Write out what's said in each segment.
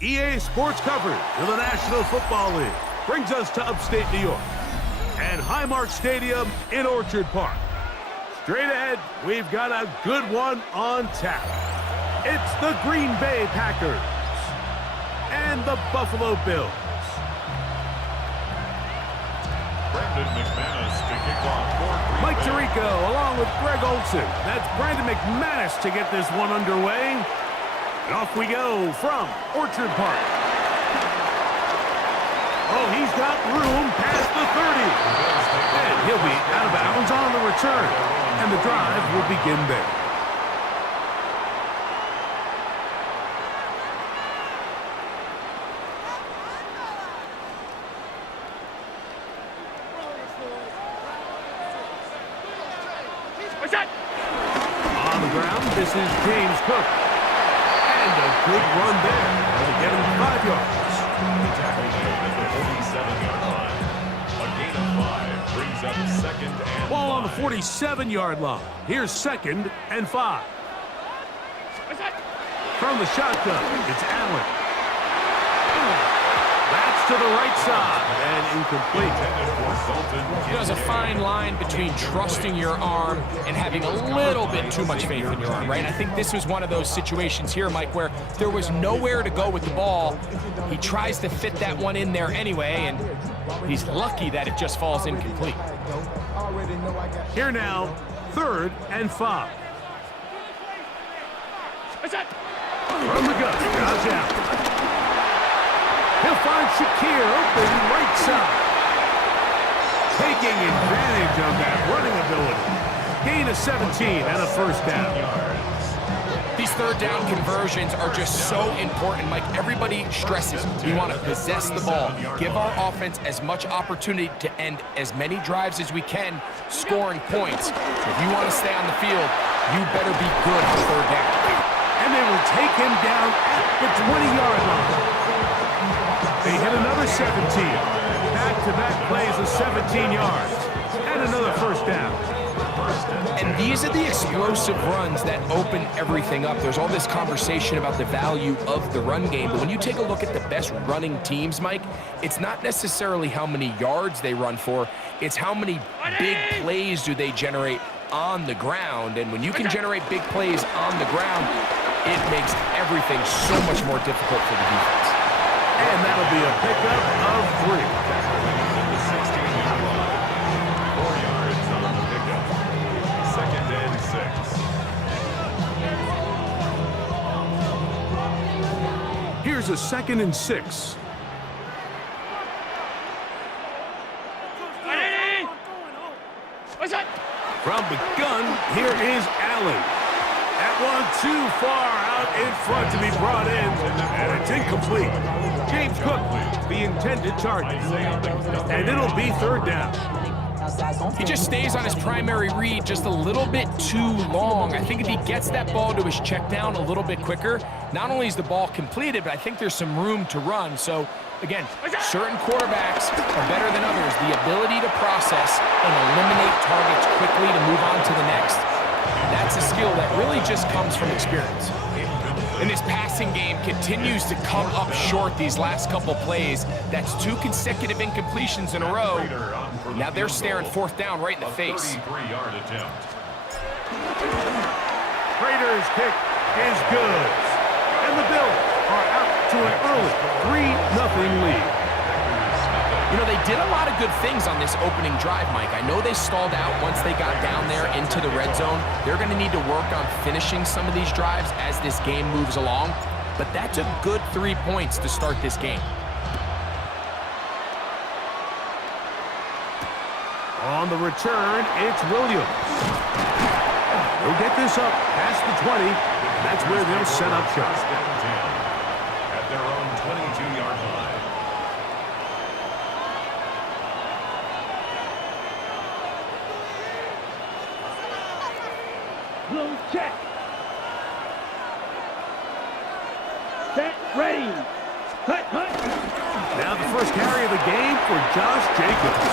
EA Sports coverage of the National Football League brings us to upstate New York and Highmark Stadium in Orchard Park. Straight ahead, we've got a good one on tap. It's the Green Bay Packers and the Buffalo Bills. Mike Tirico along with Greg Olson. That's Brandon McManus to get this one underway. And off we go from Orchard Park. Oh, he's got room past the 30. And he'll be out of bounds on the return. And the drive will begin there. On the ground, this is James Cook. And a good run there. They'll get him 5 yards. Ball on the 47-yard line. Here's 2nd and 5. From the shotgun, it's Allen. That's to the right side and incomplete. There's a fine line between trusting your arm and having a little bit too much faith in your arm, right? I think this was one of those situations here, Mike, where there was nowhere to go with the ball. He tries to fit that one in there anyway, and he's lucky that it just falls incomplete. Here now, 3rd and 5. From the gun, Josh Allen. He'll find Shakir open right side. Taking advantage of that running ability. Gain of 17 and a first down. These 3rd down conversions are just so important, Mike. Everybody stresses we want to possess the ball, give our offense as much opportunity to end as many drives as we can, scoring points. So if you want to stay on the field, you better be good for 3rd down. And they will take him down at the 20-yard line. They hit another 17. Back-to-back plays of 17 yards. And another first down. And these are the explosive runs that open everything up. There's all this conversation about the value of the run game, but when you take a look at the best running teams, Mike, it's not necessarily how many yards they run for, it's how many big plays do they generate on the ground. And when you can generate big plays on the ground, it makes everything so much more difficult for the defense. And that'll be a pickup of 3. 4 yards on the pickup. 2nd and 6. Here's a 2nd and 6. From the gun, here is Allen. That one too far out in front to be brought in, and it's incomplete. James Cook, the intended target. And it'll be 3rd down. He just stays on his primary read just a little bit too long. I think if he gets that ball to his check down a little bit quicker, not only is the ball completed, but I think there's some room to run. So, again, certain quarterbacks are better than others. The ability to process and eliminate targets quickly to move on to the next, that's a skill that really just comes from experience. And this passing game continues to come up short these last couple plays. That's 2 consecutive incompletions in a row. Now they're staring 4th down right in the face. 33-yard attempt. Raiders kick is good. And the Bills are out to an early 3-0 lead. You know, they did a lot of good things on this opening drive, Mike. I know they stalled out once they got down there into the red zone. They're going to need to work on finishing some of these drives as this game moves along. But that's a good 3 points to start this game. On the return, it's Williams. They'll get this up past the 20. That's where they'll set up shop. At their own 22-yard line. Blue check. Set, ready. Hut, hut. Now the first carry of the game for Josh Jacobs.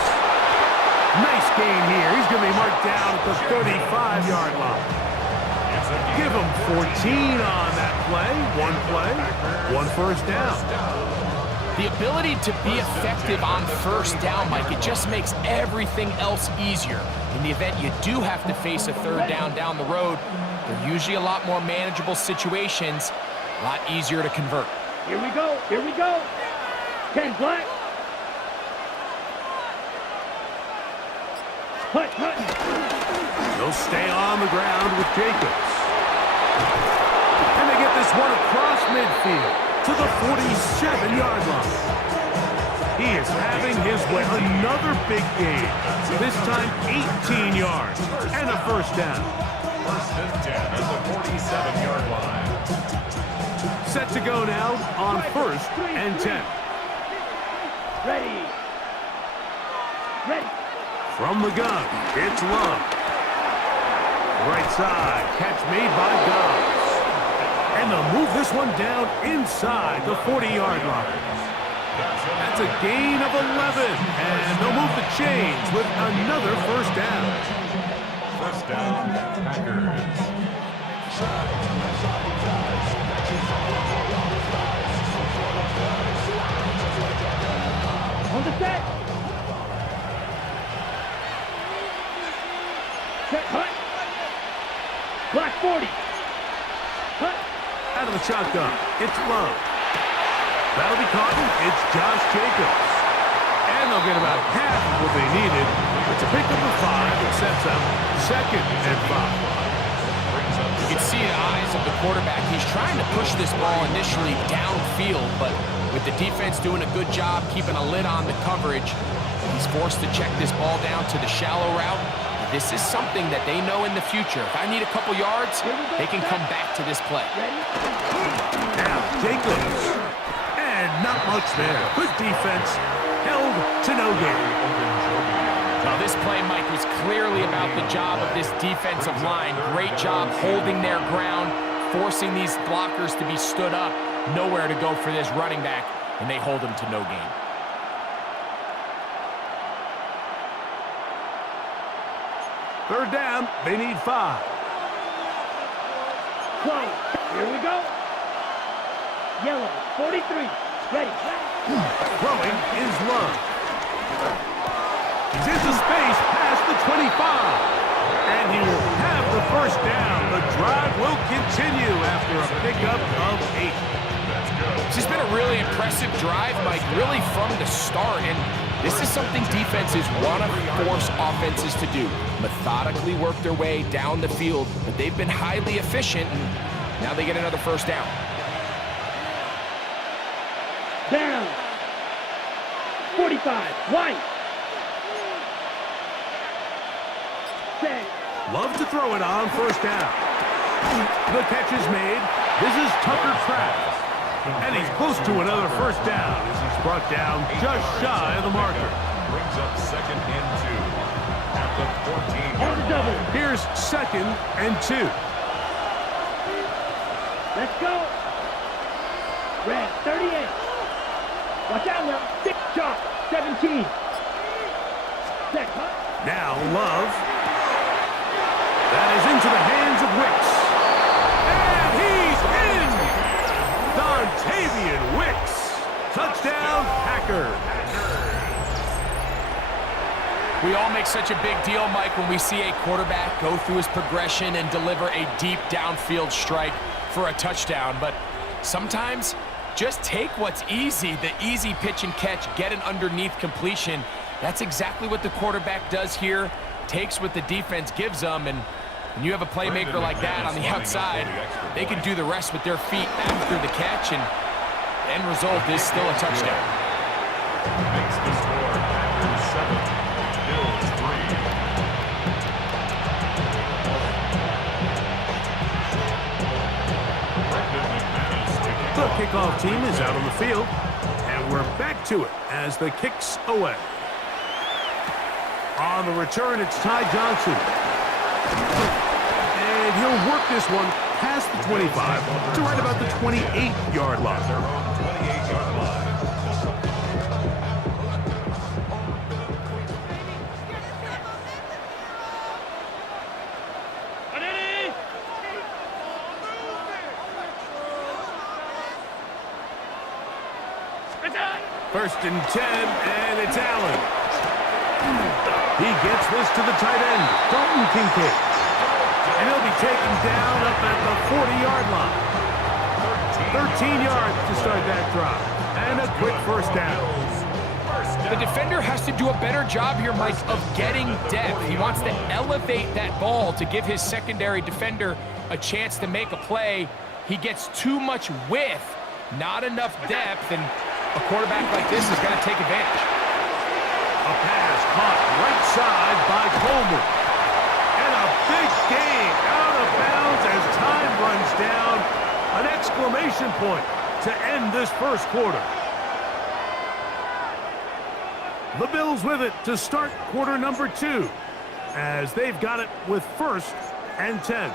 Nice gain here. He's going to be marked down at the 35-yard line. Give him 14 on that play. One first down. The ability to be effective on first down, Mike, it just makes everything else easier. In the event you do have to face a third down the road, they're usually a lot more manageable situations, a lot easier to convert. Here we go. 10 black. Hut. They'll stay on the ground with Jacobs. And they get this one across midfield to the 47-yard line. He is having his way. Another big game. This time 18 yards and a first down. First and 10 at the 47-yard line. Set to go now on first and 10. Ready. From the gun, it's Love. Right side, catch made by Dobbs. And they'll move this one down inside the 40-yard line. That's a gain of 11. And they'll move the chains with another first down. First down, Packers. On the set. Set, hut. Black 40. Hut. Out of the shotgun, it's Love. That'll be caught. It's Josh Jacobs. And they'll get about half of what they needed. It's a pickup of 5 that sets up second and 5. You can see the eyes of the quarterback. He's trying to push this ball initially downfield, but with the defense doing a good job keeping a lid on the coverage, he's forced to check this ball down to the shallow route. This is something that they know in the future. If I need a couple yards, they can come back to this play. Now, Jacobs. And not much there. Good defense. Held to no gain. Now, this play, Mike, was clearly about the job of this defensive line. Great job holding their ground, forcing these blockers to be stood up. Nowhere to go for this running back, and they hold him to no gain. Third down, they need 5. Close. Here we go. Yellow, 43. Ready. Throwing is Love. He's into space past the 25. And he will have the first down. The drive will continue after a pickup of 8. This has been a really impressive drive, Mike, really from the start. And this is something defenses want to force offenses to do. Methodically work their way down the field, but they've been highly efficient, and now they get another first down. Down. 45. White. Set. Love to throw it on first down. The catch is made. This is Tucker Kraft. And he's close to another first down as he's brought down just shy of the marker. Brings up second and 2 at the 14. On the double. Here's second and 2. Let's go. Red, 38. Watch out now. Big shot. 17. Set. Now Love. That is into the hands of Wicks. And he's in! Dontavian Wicks. Touchdown, Packers. We all make such a big deal, Mike, when we see a quarterback go through his progression and deliver a deep downfield strike for a touchdown. But sometimes, just take what's easy, the easy pitch and catch, get an underneath completion. That's exactly what the quarterback does here, takes what the defense gives them, and when you have a playmaker like that on the outside, they can do the rest with their feet after the catch, and the end result is still a touchdown. Makes the score Packers 7, Bills 3. The kickoff team is out on the field, and we're back to it as the kicks away. On the return, it's Ty Johnson. And he'll work this one past the 25 to right about the 28-yard line. Their own 28-yard line. First and 10, and it's Allen. He gets this to the tight end, Dalton Kincaid. And he'll be taken down up at the 40-yard line. 13 yards to start that drive. And a quick first down. The defender has to do a better job here, Mike, of getting depth. He wants to elevate that ball to give his secondary defender a chance to make a play. He gets too much width, not enough depth, and a quarterback like this is going to take advantage. A pass caught right side by Coleman. And a big gain out of bounds as time runs down. An exclamation point to end this first quarter. The Bills with it to start quarter number 2, as they've got it with first and 10.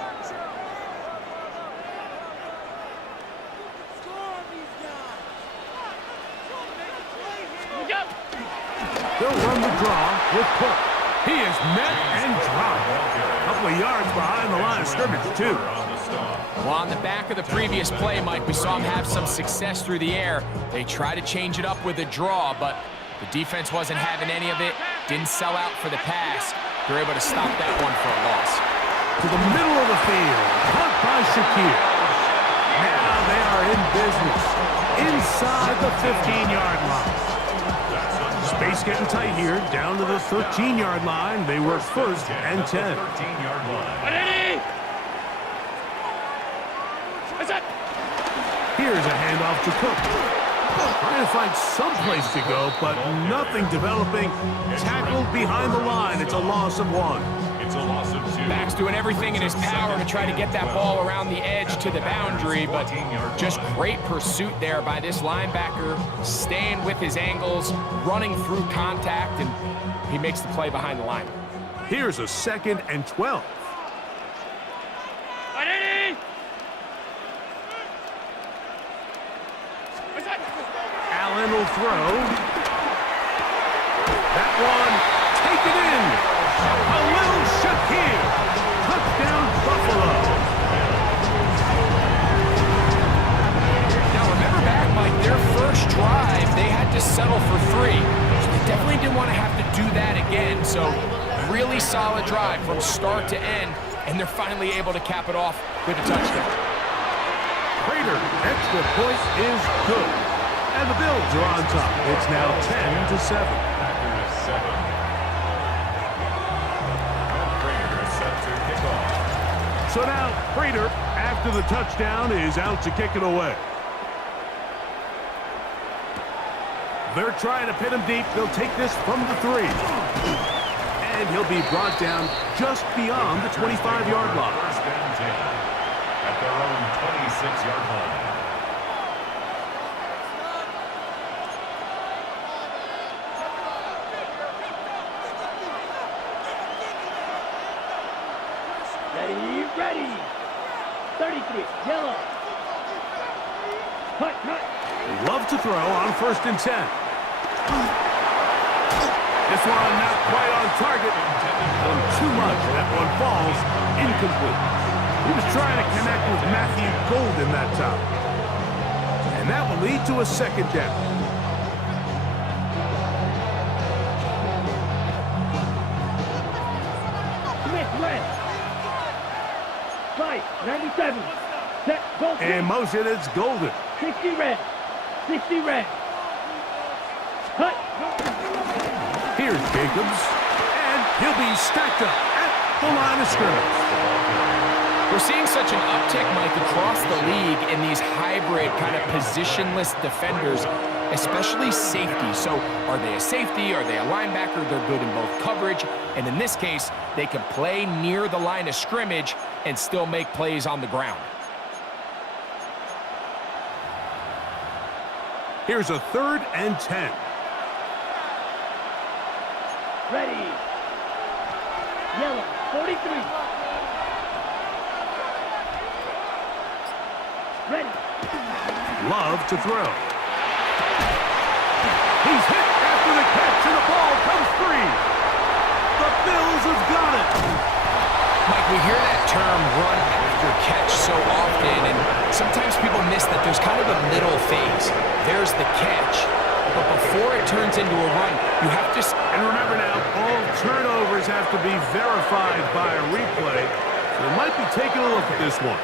They'll run the draw with Cook. He is met and dropped. A couple of yards behind the line of scrimmage, too. Well, on the back of the previous play, Mike, we saw him have some success through the air. They try to change it up with a draw, but the defense wasn't having any of it. Didn't sell out for the pass. They're able to stop that one for a loss. To the middle of the field. Caught by Shakir. Now they are in business. Inside the 15-yard line. Space getting tight here. Down to the 13-yard line. They were first and 10. Here's a handoff to Cook. Trying to find some place to go, but nothing developing. Tackled behind the line. It's a loss of 1. It's a loss of 2. Max doing everything in his power to try to get that ball around the edge to the boundary, but just great pursuit there by this linebacker, staying with his angles, running through contact, and he makes the play behind the line. Here's a 2nd and 12. Allen will throw. That one taken in. A little Shakir. Touchdown, Buffalo. Now remember back, Mike, their first drive, they had to settle for 3. So they definitely didn't want to have to do that again. So really solid drive from start to end, and they're finally able to cap it off with a touchdown. Prater, extra point is good. And the Bills are on top. It's now 10-7. Packers 7. Prater is set to kick off. So now Prater, after the touchdown, is out to kick it away. They're trying to pin him deep. They'll take this from the 3. And he'll be brought down just beyond the 25-yard line. First and 10 at their own 26-yard line. Ready. 33, yellow. Cut. Love to throw on first and 10. This one not quite on target. Too much. That one falls incomplete. He was trying to connect with Matthew Golden that time. And that will lead to a 2nd down. Smith, red. 97. Set, Golden. In motion, it's Golden. 60 red. Cut. Here's Jacobs. And he'll be stacked up at the line of scrimmage. We're seeing such an uptick, Mike, across the league in these hybrid kind of positionless defenders, especially safety. So are they a safety? Are they a linebacker? They're good in both coverage. And in this case, they can play near the line of scrimmage and still make plays on the ground. Here's a 3rd and 10. Ready. Yellow, 43. Ready. Love to throw. He's hit after the catch, and the ball comes free. The Bills have got it. Mike, we hear that term run after catch so often, and sometimes people miss that there's kind of a middle phase. There's the catch, but before it turns into a run, you have to... And remember now, all turnovers have to be verified by a replay. So they might be taking a look at this one.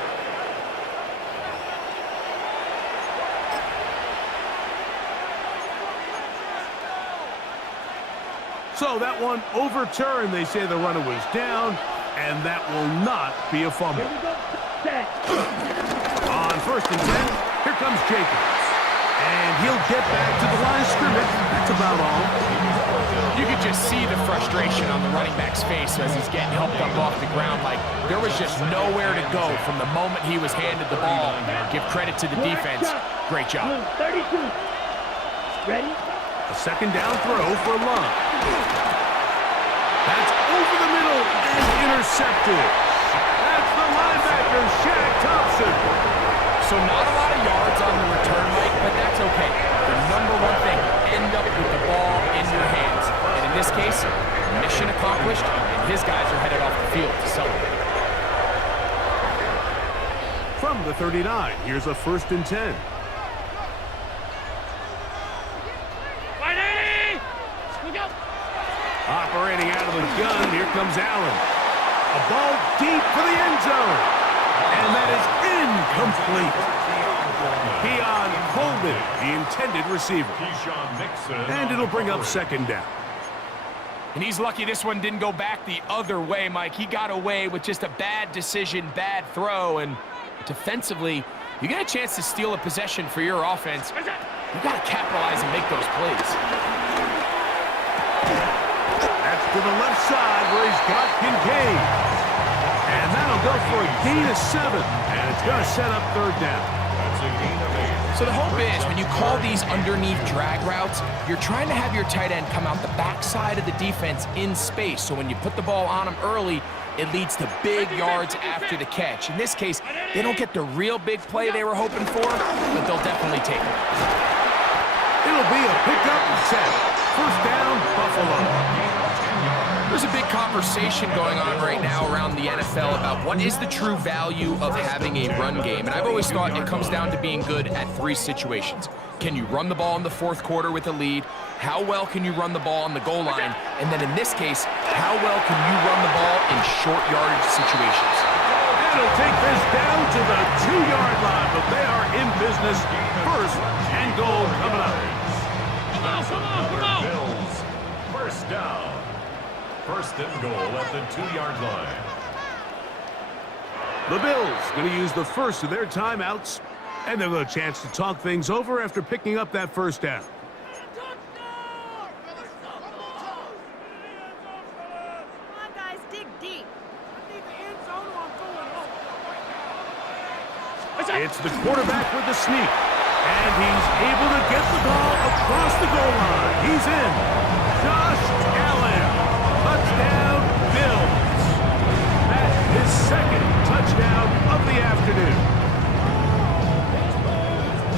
So that one overturned. They say the runner was down, and that will not be a fumble. On 1st and 10, here comes Jacobs. And he'll get back to the line of scrimmage. That's about all. You could just see the frustration on the running back's face as he's getting helped up off the ground. Like, there was just nowhere to go from the moment he was handed the ball. Give credit to the defense. Great job. 32. Ready? A 2nd down throw for Love. That's over the middle and intercepted. That's the linebacker, Shaq Thompson. So not a lot of yards on the return, Mike, but that's okay. The number one thing, end up with the ball in your hands. And in this case, mission accomplished, and his guys are headed off the field to celebrate. From the 39, here's a 1st and 10. Operating out of the gun, here comes Allen. A ball deep for the end zone. And that is incomplete. Keon Coleman, the intended receiver. And it'll bring up 2nd down. And he's lucky this one didn't go back the other way, Mike. He got away with just a bad decision, bad throw, and defensively, you get a chance to steal a possession for your offense. You got to capitalize and make those plays. That's to the left side where he's got Kincaid. And that'll go for a gain of 7. And it's going to set up 3rd down. That's a gain of 8. So the hope is when you call these underneath drag routes, you're trying to have your tight end come out the backside of the defense in space. So when you put the ball on him early, it leads to big yards after the catch. In this case, they don't get the real big play they were hoping for, but they'll definitely take it. It'll be a pickup and 10. 1st down, Buffalo. There's a big conversation going on right now around the NFL about what is the true value of having a run game. And I've always thought it comes down to being good at 3 situations. Can you run the ball in the 4th quarter with a lead? How well can you run the ball on the goal line? And then in this case, how well can you run the ball in short yardage situations? It'll take this down to the 2-yard line, but they are in business. 1st and goal coming up. Come on. Bills. 1st down. 1st and goal at the 2-yard line. The Bills going to use the first of their timeouts, and they'll have a chance to talk things over after picking up that 1st down. Come on, guys, dig deep. It's the quarterback with the sneak, and he's able to get the ball across the goal line. He's in. Josh Allen. Touchdown, Bills. That is 2nd touchdown of the afternoon.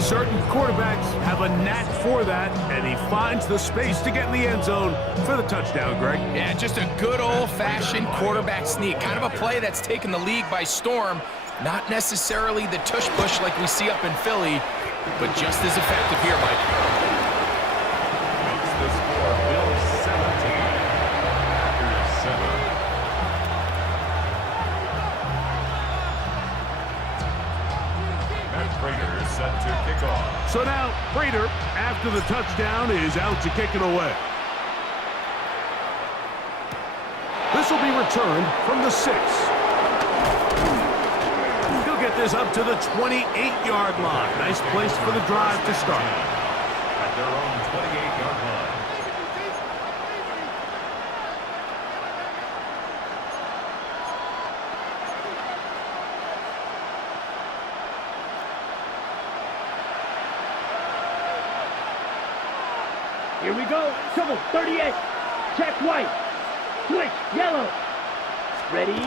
Certain quarterbacks have a knack for that, and he finds the space to get in the end zone for the touchdown, Greg. Yeah, just a good old-fashioned quarterback sneak. Kind of a play that's taken the league by storm. Not necessarily the tush-push like we see up in Philly, but just as effective here, Mike. Makes the score Bills 17. Packers 7. Matt Prater set to kick off. So now, Prater, after the touchdown, is out to kick it away. This will be returned from the 6. Get this up to the 28-yard line. Nice place for the drive to start. At their own 28-yard line. Here we go. Trouble, 38. Check white. Switch, yellow. Ready?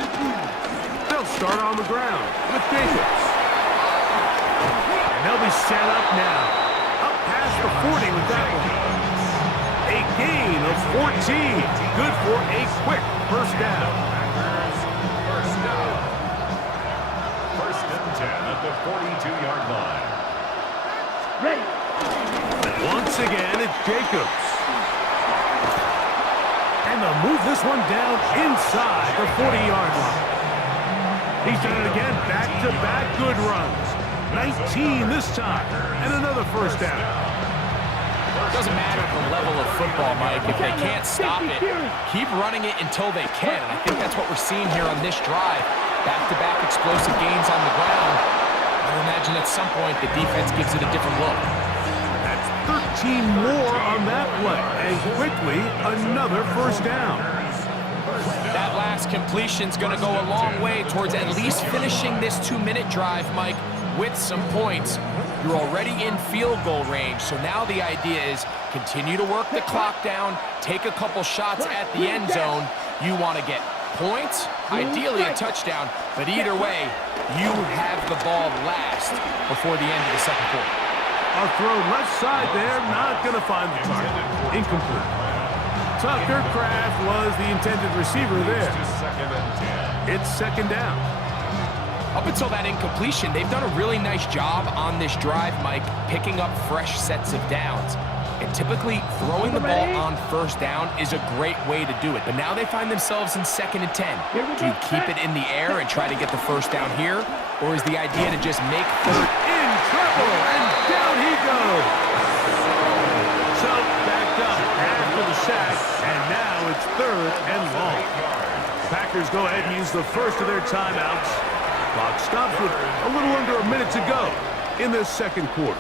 They'll start on the ground with Jacobs. And they'll be set up now. Up past the 40 with that one. A gain of 14. Good for a quick 1st down. First down. 1st and 10 at the 42-yard line. Ready. Once again, it's It's Jacobs. And they'll move this one down inside the 40-yard line. He's done it again. Back-to-back good runs. 19 this time. And another first down. It doesn't matter the level of football, Mike. If they can't stop it, keep running it until they can. And I think that's what we're seeing here on this drive. Back-to-back explosive gains on the ground. I would imagine at some point the defense gives it a different look. That's 13 more on that play. And quickly, another first down. That last completion's going to go a long way towards at least finishing this 2-minute drive, Mike, with some points. You're already in field goal range, so now the idea is continue to work the clock down, take a couple shots at the end zone. You want to get points, ideally a touchdown, but either way, you have the ball last before the end of the second quarter. A throw left side there, not going to find the target. Incomplete. Tucker Kraft was the intended receiver there. It's second down. Up until that incompletion, they've done a really nice job on this drive, Mike, picking up fresh sets of downs. And typically, throwing the ball on first down is a great way to do it. But now they find themselves in 2nd and 10. Do you keep it in the air and try to get the first down here? Or is the idea to just make third? In trouble, and down he goes. So, backed up after the sack, and now it's 3rd and long. Packers go ahead and use the first of their timeouts. Clock stops with a little under a minute to go in this second quarter.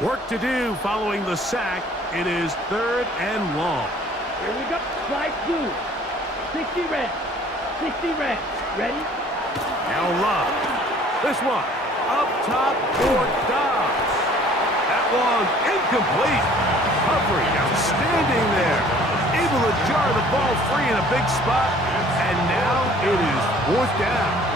Work to do following the sack. It is 3rd and long. Here we go. Slide blue. 60 red. 60 red. Ready? Now Love. This one up top for Dobbs. That one incomplete. Humphrey outstanding there. Able to jar the ball free in a big spot. And now it is 4th down.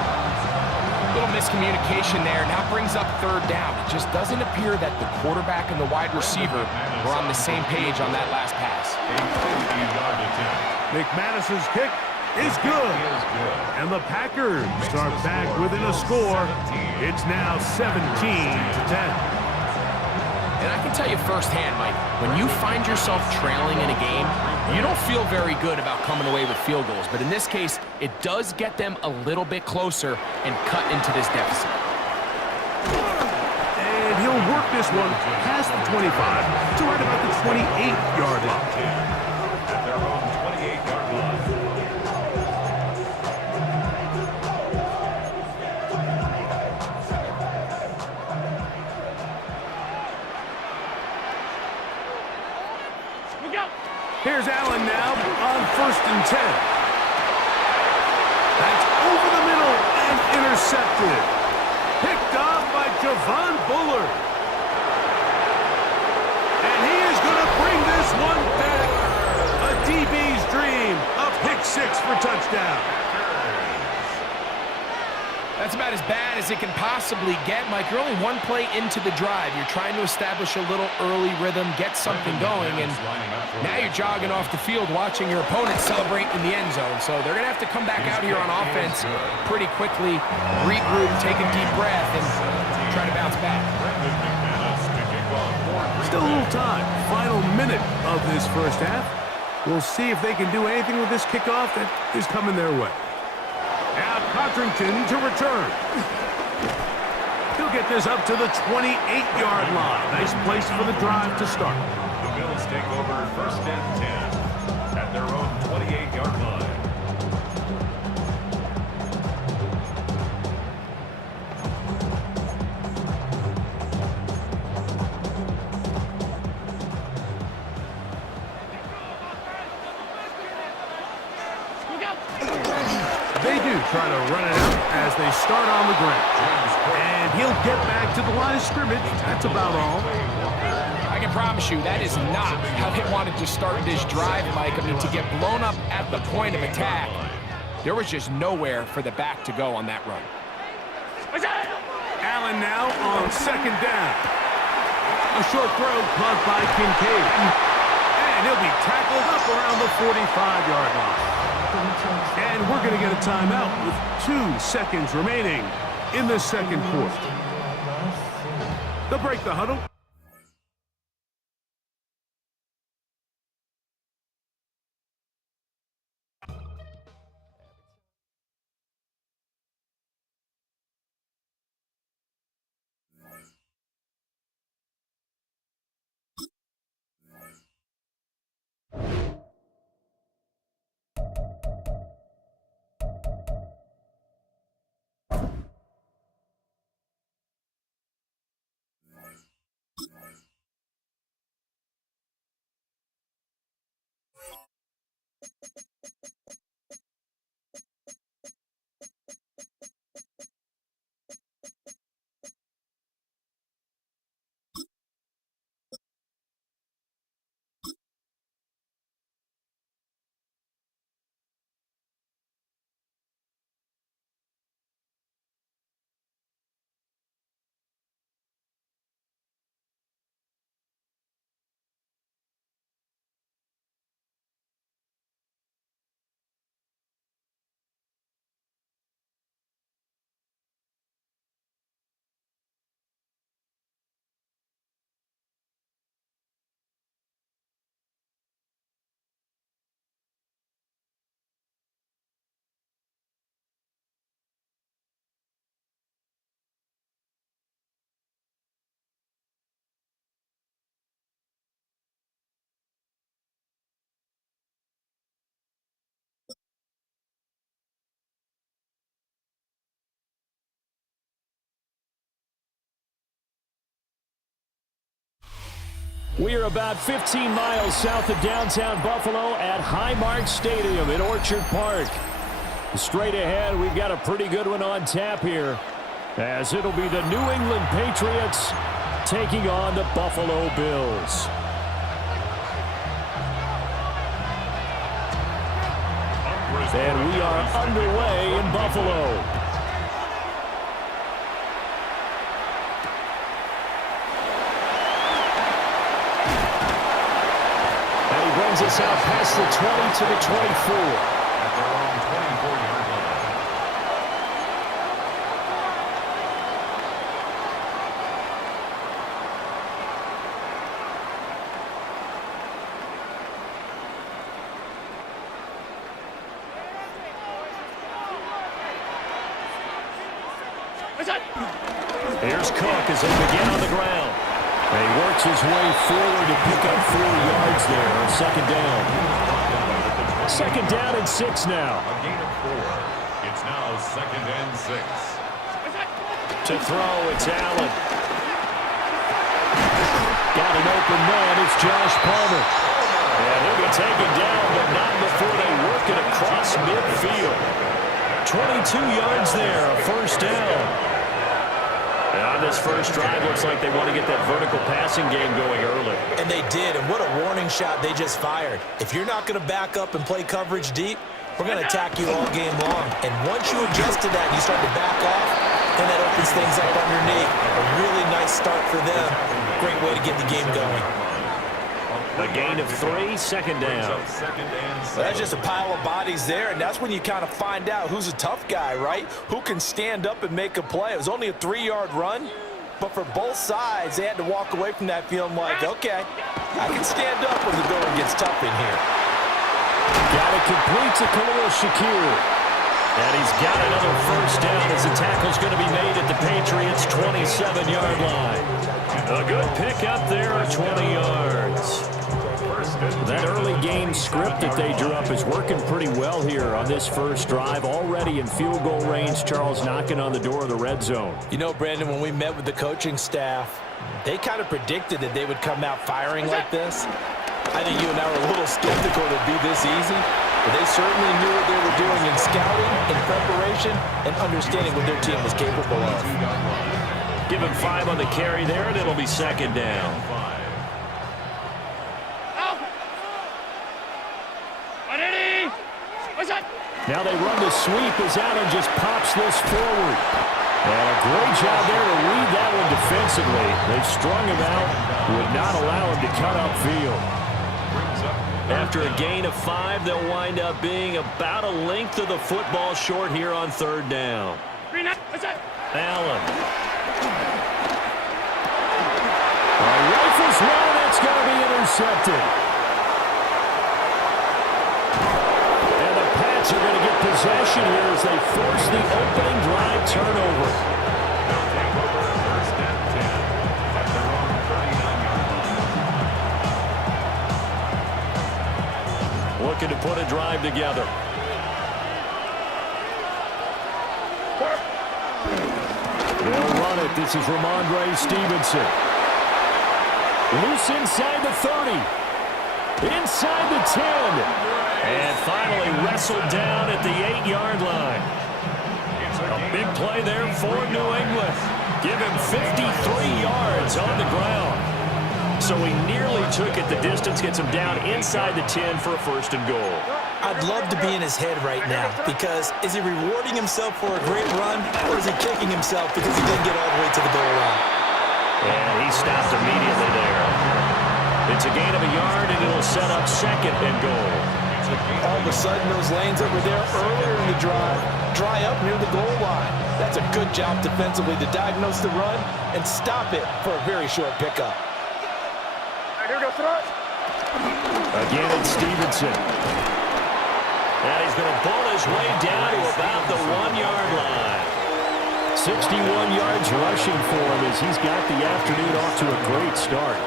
Little miscommunication there. Now brings up 3rd down. It just doesn't appear that the quarterback and the wide receiver were on the same page on that last pass. McManus's kick is good. And the Packers are back within a score. It's now 17-10. And I can tell you firsthand, Mike, when you find yourself trailing in a game, you don't feel very good about coming away with field goals. But in this case, it does get them a little bit closer and cut into this deficit. And he'll work this one past the 25 to right about the 28-yard line. At their own 28-yard line. Here's Allen now on 1st and 10. That's over the middle and intercepted. Picked off by Javon Bullard. And he is going to bring this one back. A DB's dream. A pick 6 for touchdown. That's about as bad as it can possibly get, Mike. You're only one play into the drive. You're trying to establish a little early rhythm, get something going, and now you're jogging off the field watching your opponent celebrate in the end zone. So they're going to have to come back out here on offense pretty quickly, regroup, take a deep breath, and try to bounce back. Still a little time. Final minute of this first half. We'll see if they can do anything with this kickoff that is coming their way. Now Cotrington to return. He'll get this up to the 28-yard line. Nice place for the drive to start. The Bills take over 1st and 10 at their own 28-yard line. They do try to run it out as they start on the ground. And he'll get back to the line of scrimmage. That's about all. I can promise you that is not how they wanted to start this drive, Mike. I mean, to get blown up at the point of attack, there was just nowhere for the back to go on that run. Allen now on 2nd down. A short throw caught by Kincaid. And he'll be tackled up around the 45-yard line. And we're going to get a timeout with 2 seconds remaining in the second quarter. They'll break the huddle. We are about 15 miles south of downtown Buffalo at Highmark Stadium in Orchard Park. Straight ahead, we've got a pretty good one on tap here, as it'll be the New England Patriots taking on the Buffalo Bills. And we are underway in Buffalo. Brings us out past the 20 to the 24. At their own 24-yard line. Here's Cook as they begin on the ground. And he works his way forward to pick up 4 yards there on second down. Second down and 6 now. A gain of 4. It's now 2nd and 6. To throw, it's Allen. Got an open man, it's Josh Palmer. And he'll be taken down, but not before they work it across midfield. 22 yards there, a first down. And on this first drive, looks like they want to get that vertical passing game going early. And they did, and what a warning shot they just fired. If you're not going to back up and play coverage deep, we're going to attack you all game long. And once you adjust to that and you start to back off, then that opens things up underneath. A really nice start for them. Great way to get the game going. A gain of 3, second down. Well, that's just a pile of bodies there, and that's when you kind of find out who's a tough guy, right? Who can stand up and make a play. It was only a 3-yard run, but for both sides, they had to walk away from that feeling like, okay, I can stand up when the going gets tough in here. Got it complete to Khalil Shakir. And he's got another first down as the tackle's going to be made at the Patriots' 27-yard line. A good pick up there, 20 yards. That early game script that they drew up is working pretty well here on this first drive. Already in field goal range, Charles knocking on the door of the red zone. You know, Brandon, when we met with the coaching staff, they kind of predicted that they would come out firing like this. I think you and I were a little skeptical it would be this easy, but they certainly knew what they were doing in scouting, in preparation, and understanding what their team was capable of. Give him 5 on the carry there, and it'll be second down. Now they run the sweep as Allen just pops this forward. And a great job there to read that one defensively. They strung him out, would not allow him to cut upfield. After a gain of 5, they'll wind up being about a length of the football short here on 3rd down. Allen. Rifles one, that's going to be intercepted. And the Pats are going to get possession here as they force the opening drive turnover. Looking to put a drive together. They'll run it. This is Ramondre Stevenson. Loose inside the 30. Inside the 10. And finally wrestled down at the 8-yard line. A big play there for New England. Give him 53 yards on the ground. So he nearly took it the distance, gets him down inside the 10 for a 1st and goal. I'd love to be in his head right now because is he rewarding himself for a great run or is he kicking himself because he didn't get all the way to the goal line? And he stopped immediately there. It's a gain of a yard, and it'll set up 2nd and goal. All of a sudden, those lanes that were there earlier in the drive dry up near the goal line. That's a good job defensively to diagnose the run and stop it for a very short pickup. Again, it's Stevenson. And he's going to pull his way down to about the 1-yard line. 61 yards rushing for him as he's got the afternoon off to a great start.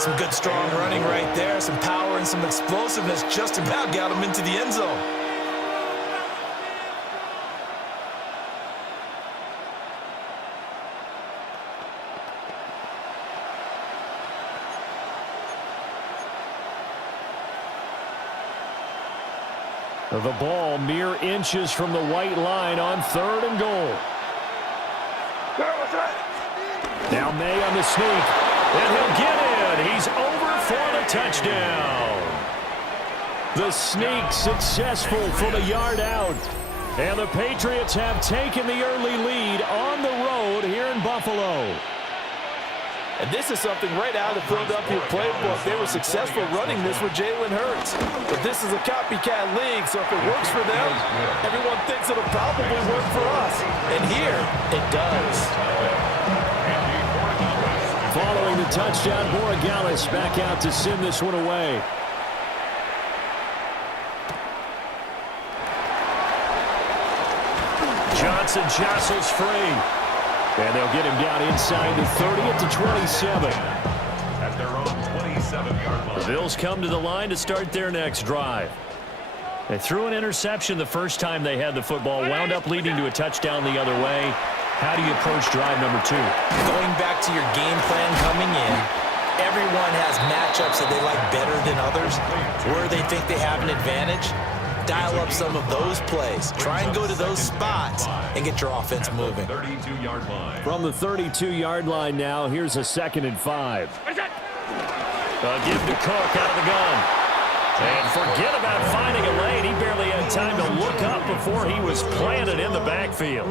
Some good strong running right there. Some power and some explosiveness just about got him into the end zone. The ball mere inches from the white line on 3rd and goal. Now May on the sneak, and he'll get in. He's over for the touchdown. The sneak successful from a yard out. And the Patriots have taken the early lead on the road here in Buffalo. And this is something right out of the Philadelphia playbook. They were successful running this with Jalen Hurts. But this is a copycat league, so if it works for them, everyone thinks it'll probably work for us. And here, it does. Following the touchdown, Borregales back out to send this one away. Johnson jostles free. And they'll get him down inside the 30 at the 27. At their own 27-yard line. The Bills come to the line to start their next drive. They threw an interception the first time they had the football, wound up leading to a touchdown the other way. How do you approach drive number 2? Going back to your game plan coming in, everyone has matchups that they like better than others, where they think they have an advantage. Dial up some of those plays. Try and go to those spots and get your offense moving. 32-yard line. From the 32-yard line now, here's a 2nd and 5. Give to Cook out of the gun. And forget about finding a lane. He barely had time to look up before he was planted in the backfield.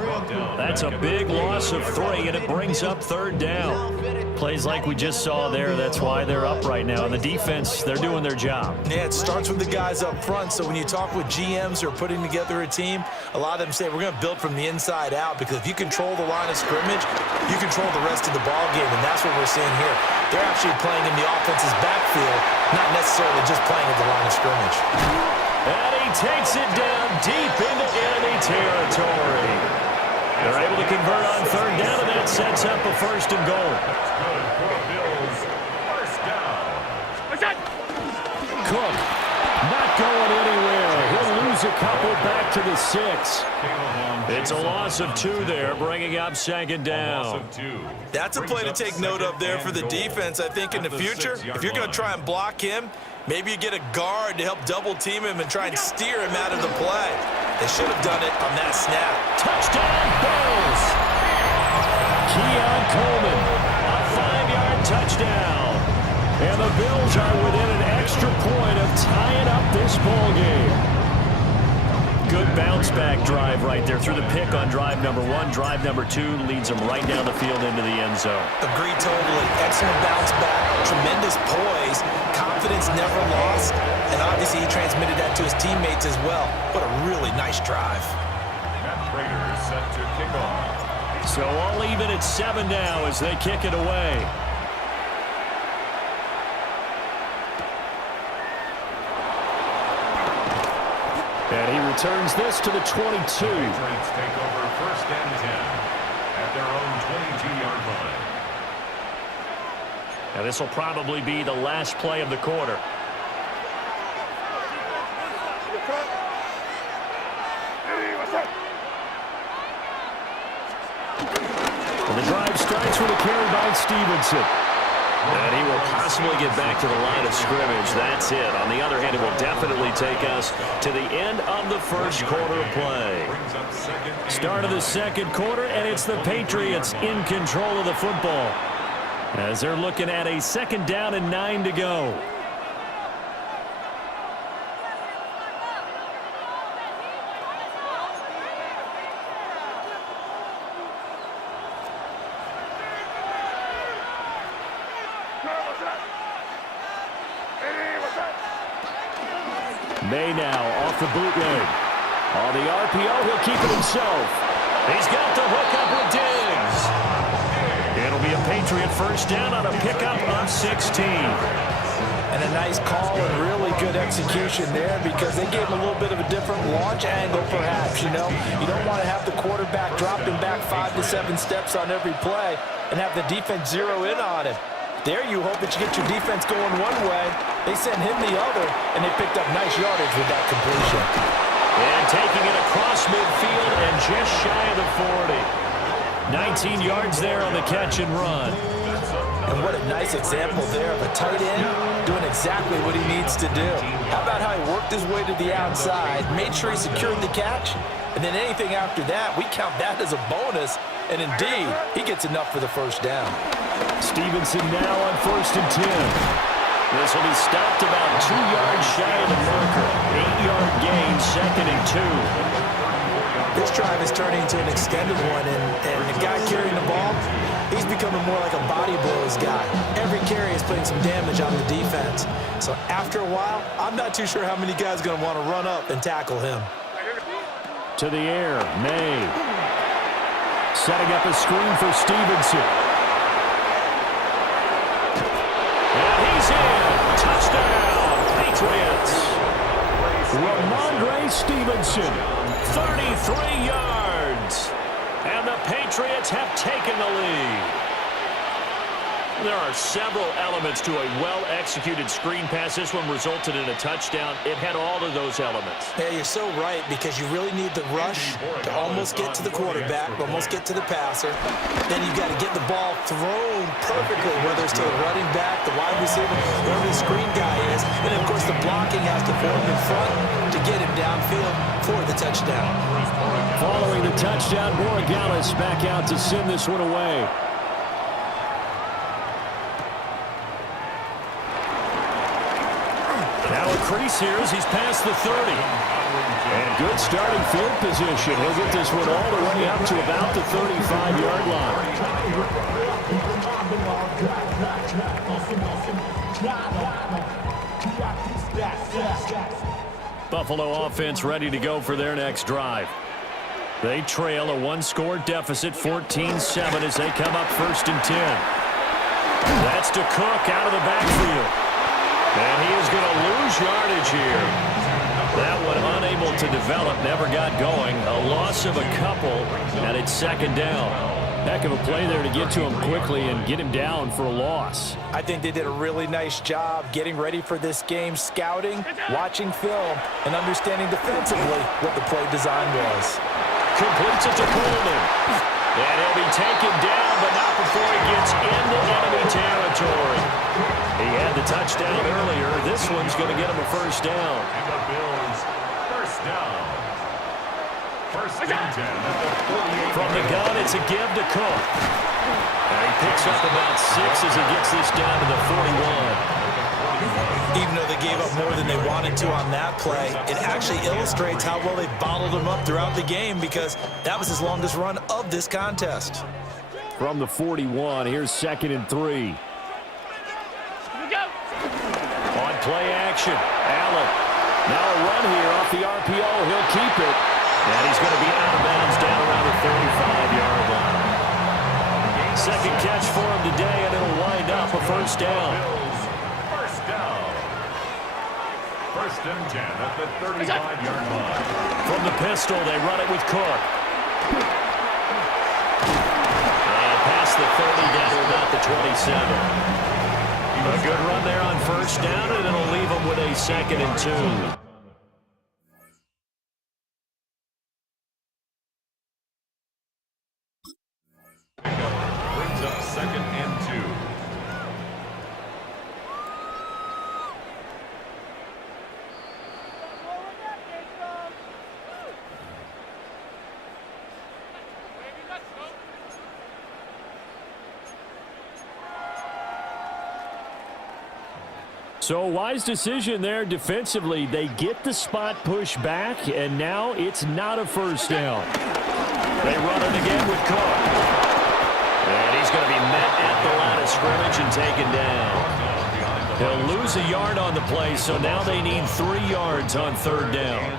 That's a big loss of 3, and it brings up 3rd down. Plays like we just saw there, that's why they're up right now. And the defense, they're doing their job. Yeah, it starts with the guys up front. So when you talk with GMs who are putting together a team, a lot of them say we're going to build from the inside out, because if you control the line of scrimmage, you control the rest of the ball game, and that's what we're seeing here. They're actually playing in the offense's backfield, not necessarily just playing at the line of scrimmage. And he takes it down deep into enemy territory. They're able to convert on 3rd down, and that sets up a 1st and goal. Cook not going anywhere. He'll lose a couple back to the 6. It's a loss of 2 there, bringing up 2nd down. That's a play to take note of there for the defense. I think in the future, if you're going to try and block him, maybe you get a guard to help double team him and try and steer him out of the play. They should have done it on that snap. Touchdown, Bills! Keon Coleman, a 5-yard touchdown. And the Bills are within an extra point of tying up this ball game. good bounce-back drive right there. Through the pick on drive number 1. Drive number 2 leads them right down the field into the end zone. Agreed totally. Excellent bounce back. Tremendous poise. Confidence never lost. And obviously he transmitted that to his teammates as well. What a really nice drive. Matt Prater is set to kick off. So all even at 7 now as they kick it away. And he returns this to the 22. Patriots take over 1st and 10 at their own 22-yard line. And this will probably be the last play of the quarter. Well, the drive starts with a carry by Stevenson. And he will possibly get back to the line of scrimmage. That's it. On the other hand, it will definitely take us to the end of the first quarter of play. Start of the second quarter, and it's the Patriots in control of the football as they're looking at a 2nd down and 9 to go. May now off the bootleg. On the RPO, he'll keep it himself. He's got the hook up with Diggs. It'll be a Patriot 1st down on a pickup of 16. And a nice call and really good execution there because they gave him a little bit of a different launch angle perhaps, you know. You don't want to have the quarterback dropping back 5 to 7 steps on every play and have the defense zero in on him. There you hope that you get your defense going one way. They sent him the other, and they picked up nice yardage with that completion. And taking it across midfield and just shy of the 40. 19 yards there on the catch and run. And what a nice example there of a tight end doing exactly what he needs to do. How about how he worked his way to the outside, made sure he secured the catch, and then anything after that, we count that as a bonus. And indeed, he gets enough for the 1st down. Stevenson now on 1st and 10. This will be stopped about 2 yards shy of the marker. 8-yard gain, 2nd and 2. This drive is turning into an extended one, and the guy carrying the ball, he's becoming more like a body blows guy. Every carry is putting some damage on the defense. So after a while, I'm not too sure how many guys are going to want to run up and tackle him. To the air, May. Setting up a screen for Stevenson. And he's in. Touchdown, Patriots. Ramondre Stevenson, 33 yards. And the Patriots have taken the lead. There are several elements to a well-executed screen pass. This one resulted in a touchdown. It had all of those elements. Yeah, you're so right because you really need the rush to almost get to the quarterback, almost get to the passer. Then you've got to get the ball thrown perfectly, whether it's to the running back, the wide receiver, whoever the screen guy is. And, of course, the blocking has to form in front to get him downfield for the touchdown. Following the touchdown, Borregales back out to send this one away. Now a crease here as he's past the 30. And good starting field position. He'll get this one all the way up to about the 35-yard line. Buffalo offense ready to go for their next drive. They trail a 1-score deficit, 14-7 as they come up 1st and 10. That's to Cook out of the backfield. And he is going to lose yardage here. That one unable to develop, never got going. A loss of a couple, and it's 2nd down. Heck of a play there to get to him quickly and get him down for a loss. I think they did a really nice job getting ready for this game, scouting, watching film, and understanding defensively what the play design was. Completes it to Coleman. And he'll be taken down, but not before he gets into enemy territory. He had the touchdown earlier. This one's going to get him a 1st down. And the Bills, 1st down. 1st and 10 at the 48. From the gun, it's a give to Cook. And he picks up about 6 as he gets this down to the 41. Even though they gave up more than they wanted to on that play, it actually illustrates how well they bottled them up throughout the game because that was his longest run of this contest. From the 41, here's 2nd and 3. On play action, Allen. Now a run here off the RPO. He'll keep it. And he's going to be out of bounds down around the 35-yard line. Second catch for him today, and it'll wind up a first down. First down. 1st and 10 at the 35-yard line. From the pistol, they run it with Cook. And past the 30 down to about the 27. A good run there on first down, and it'll leave them with a 2nd and 2. Brings up 2nd and 2. So wise decision there defensively. They get the spot pushed back, and now it's not a first down. They run it again with Cook. And he's going to be met at the line of scrimmage and taken down. He'll lose a yard on the play, so now they need 3 yards on 3rd down.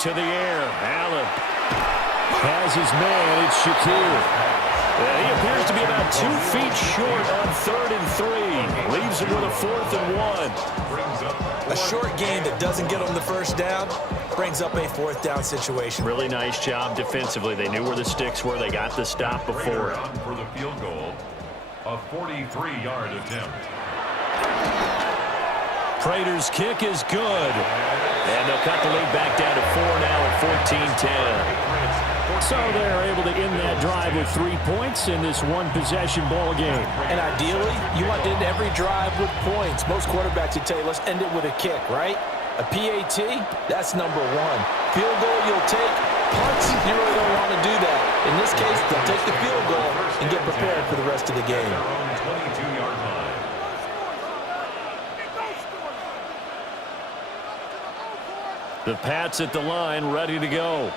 To the air, Allen has his man. It's Shakir. He appears to be about 2 feet short on 3rd and 3. Leaves him with a 4th and 1. A short gain that doesn't get them the first down brings up a 4th down situation. Really nice job defensively. They knew where the sticks were. They got the stop before it. For the field goal, a 43-yard attempt. Prater's kick is good. And they'll cut the lead back down to 4 now at 14-10. So they're able to end that drive with 3 points in this one-possession ball game. And ideally, you want to end every drive with points. Most quarterbacks would tell you, let's end it with a kick, right? A PAT, that's number 1. Field goal, you'll take. Punts, you really don't want to do that. In this case, they'll take the field goal and get prepared for the rest of the game. The Pats at the line, ready to go.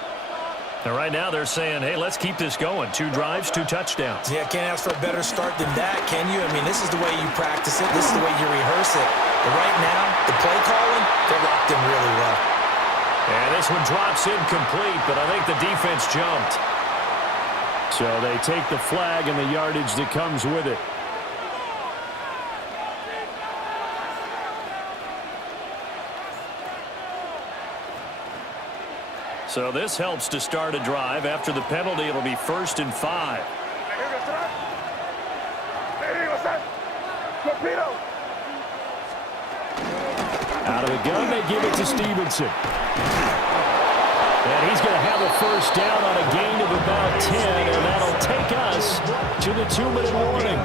And right now they're saying, hey, let's keep this going. 2 drives, 2 touchdowns. Yeah, can't ask for a better start than that, can you? I mean, this is the way you practice it. This is the way you rehearse it. But right now, the play calling, they're locked in really well. And this one drops incomplete, but I think the defense jumped. So they take the flag and the yardage that comes with it. So this helps to start a drive. After the penalty, it'll be 1st and 5. Out of the gun, they give it to Stevenson. And he's going to have a first down on a gain of about 10, and that'll take us to the 2-minute warning.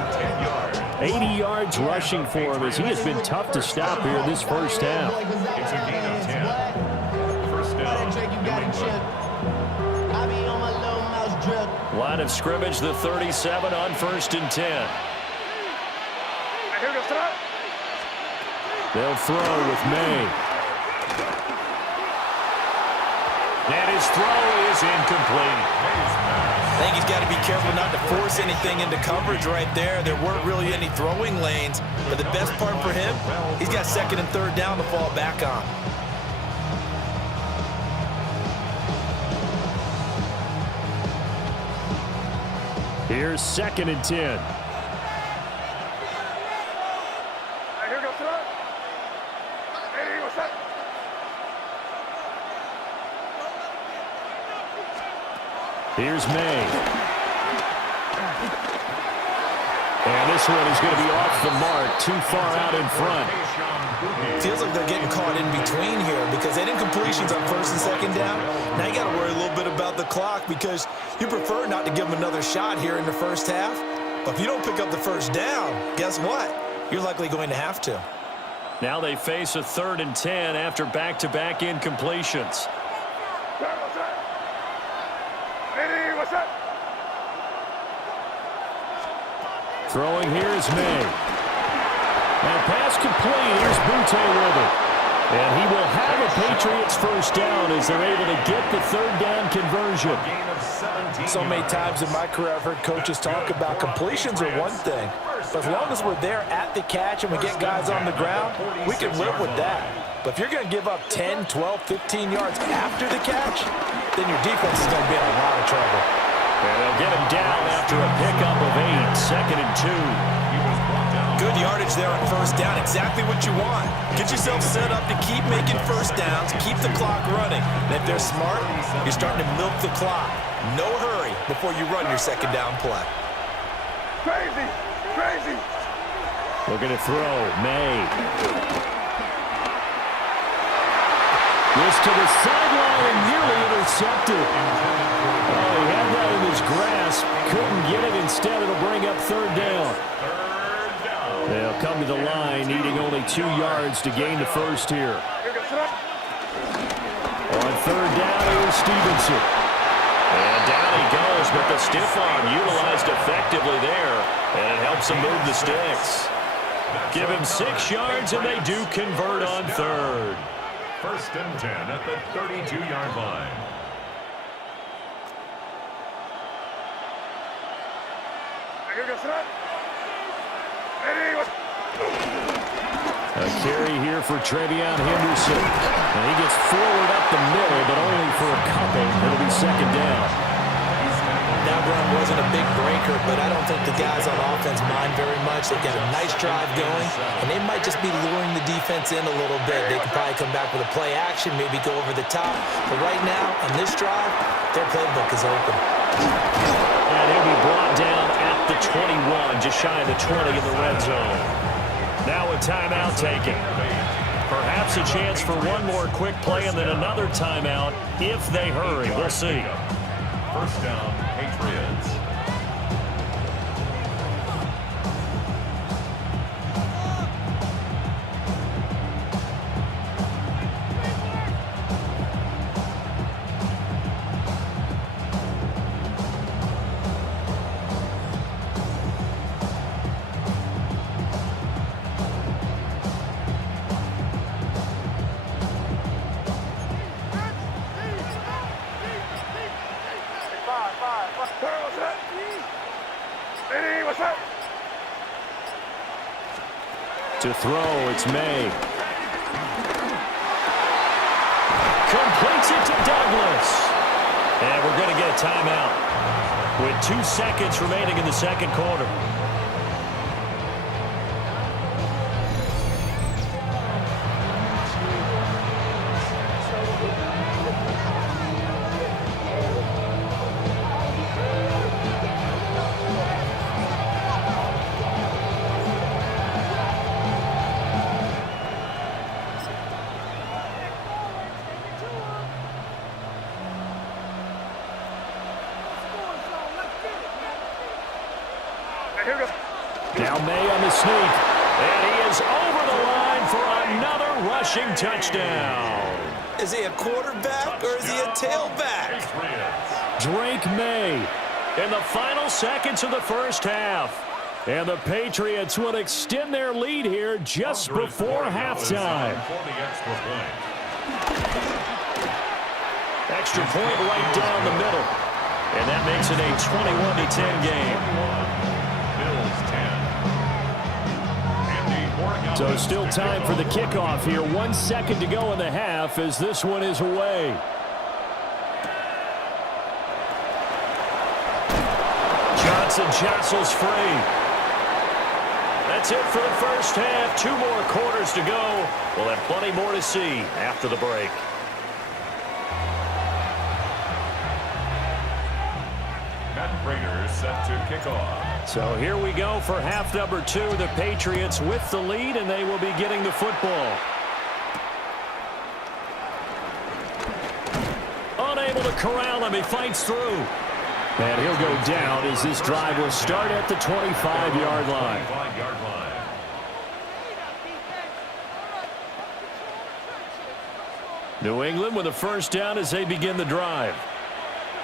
80 yards rushing for him as he has been tough to stop here this first half. It's a gain of 10. Line of scrimmage, the 37 on 1st and 10. They'll throw with May. And his throw is incomplete. I think he's got to be careful not to force anything into coverage right there. There weren't really any throwing lanes. But the best part for him, he's got 2nd and 3rd down to fall back on. Here's 2nd and 10. Here's May. And this one is going to be off the mark, too far out in front. Feels like they're getting caught in between here because they didn't completions on 1st and 2nd down. Now you got to worry a little bit about the clock because you prefer not to give them another shot here in the first half. But if you don't pick up the first down, guess what? You're likely going to have to. Now they face a 3rd and 10 after back-to-back incompletions. Throwing here is May. And pass complete. Here's Butte with it. And he will have a Patriots first down as they're able to get the third down conversion. So many times in my career I've heard coaches talk about completions are one thing. But as long as we're there at the catch and we get guys on the ground, we can live with that. But if you're going to give up 10, 12, 15 yards after the catch, then your defense is going to be in a lot of trouble. And they'll get him down after a pickup of 8, 2nd and 2. Good yardage there on first down. Exactly what you want. Get yourself set up to keep making first downs, keep the clock running. And if they're smart, you're starting to milk the clock. No hurry before you run your second down play. Crazy, crazy. Looking to throw, May. This to the sideline and nearly intercepted. Oh, he had that in his grasp. Couldn't get it. Instead, it'll bring up third down. They'll come to the line, needing only 2 yards to gain the first here. On third down, here's Stevenson. And down he goes, but the stiff arm utilized effectively there, and it helps him move the sticks. Give him 6 yards, and they do convert on third. First and 10 at the 32-yard line. A carry here for Trevion Henderson. And he gets forward up the middle, but only for a couple. It'll be second down. That run wasn't a big breaker, but I don't think the guys on offense mind very much. They've got a nice drive going, and they might just be luring the defense in a little bit. They could probably come back with a play action, maybe go over the top. But right now, on this drive, their playbook is open. And he'll be brought down at the 21, just shy of the 20 in the red zone. Now a timeout taken. Perhaps a chance for one more quick play and then another timeout if they hurry. We'll see. First down, Patriots. To throw, it's May. Completes it to Douglas. And we're going to get a timeout with 2 seconds remaining in the second quarter. Now May on the sneak. And he is over the line for another rushing touchdown. Is he a quarterback or is he a tailback? Drake May in the final seconds of the first half. And the Patriots will extend their lead here just before halftime. Extra point right down the middle. And that makes it a 21-10 game. So still time for the kickoff here. 1 second to go in the half as this one is away. Johnson jostles free. That's it for the first half. 2 more quarters to go. We'll have plenty more to see after the break. Raiders set to kick off. So here we go for half number 2. The Patriots with the lead, and they will be getting the football. Unable to corral him. He fights through. And he'll go down as this drive will start at the 25-yard line. New England with a first down as they begin the drive.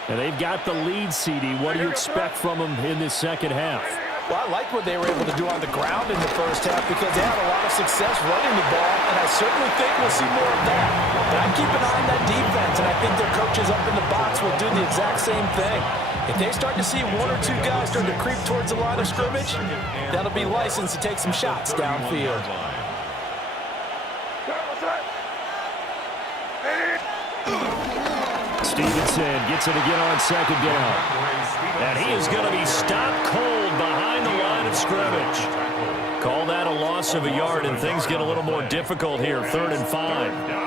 And they've got the lead, CD. What do you expect from them in this second half? Well, I like what they were able to do on the ground in the first half because they had a lot of success running the ball, and I certainly think we'll see more of that. But I keep an eye on that defense, and I think their coaches up in the box will do the exact same thing. If they start to see one or two guys start to creep towards the line of scrimmage, that'll be licensed to take some shots downfield. Stevenson gets it again on second down. And he is going to be stopped cold behind the line of scrimmage. Call that a loss of a yard, and things get a little more difficult here, 3rd and 5.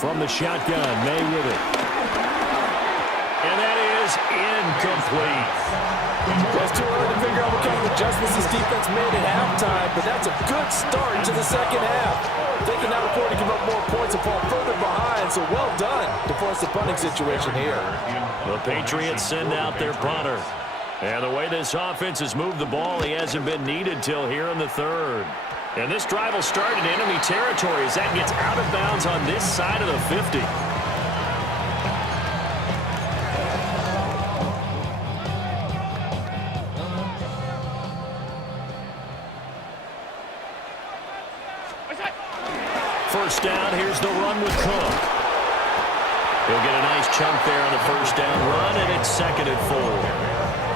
From the shotgun, May with it. And that is incomplete. It's too early to figure out what kind of adjustments this defense made at halftime, but that's a good start to the second half. They can now afford to give up more points and fall further behind, so well done to force the punting situation here. The Patriots send out their punter. And the way this offense has moved the ball, he hasn't been needed till here in the 3rd. And this drive will start in enemy territory as that gets out of bounds on this side of the 50. First down, here's the run with Cook. He'll get a nice chunk there on the first down run, and it's 2nd and 4.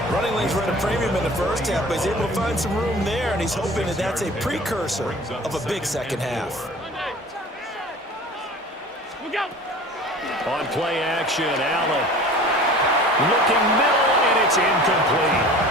Running lanes were at a premium in the first half, but he's able to find some room there, and he's hoping that that's a precursor of a big second half. On play action, Allen looking middle, and it's incomplete.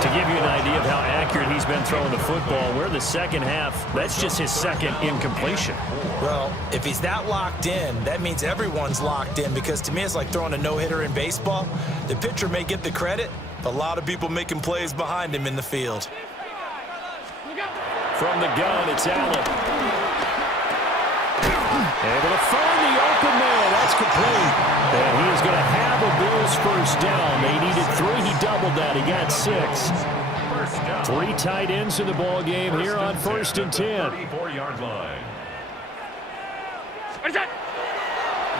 To give you an idea of how accurate he's been throwing the football, we're in the second half. That's just his 2nd incompletion. Well, if he's that locked in, that means everyone's locked in, because to me it's like throwing a no-hitter in baseball. The pitcher may get the credit, but a lot of people making plays behind him in the field. From the gun, it's Allen. Able to find the open man. That's complete. And he is going to have a Bills first down. They needed 3. He doubled that. He got 6. 3 tight ends in the ball game here on 1st and 10. 34-yard line.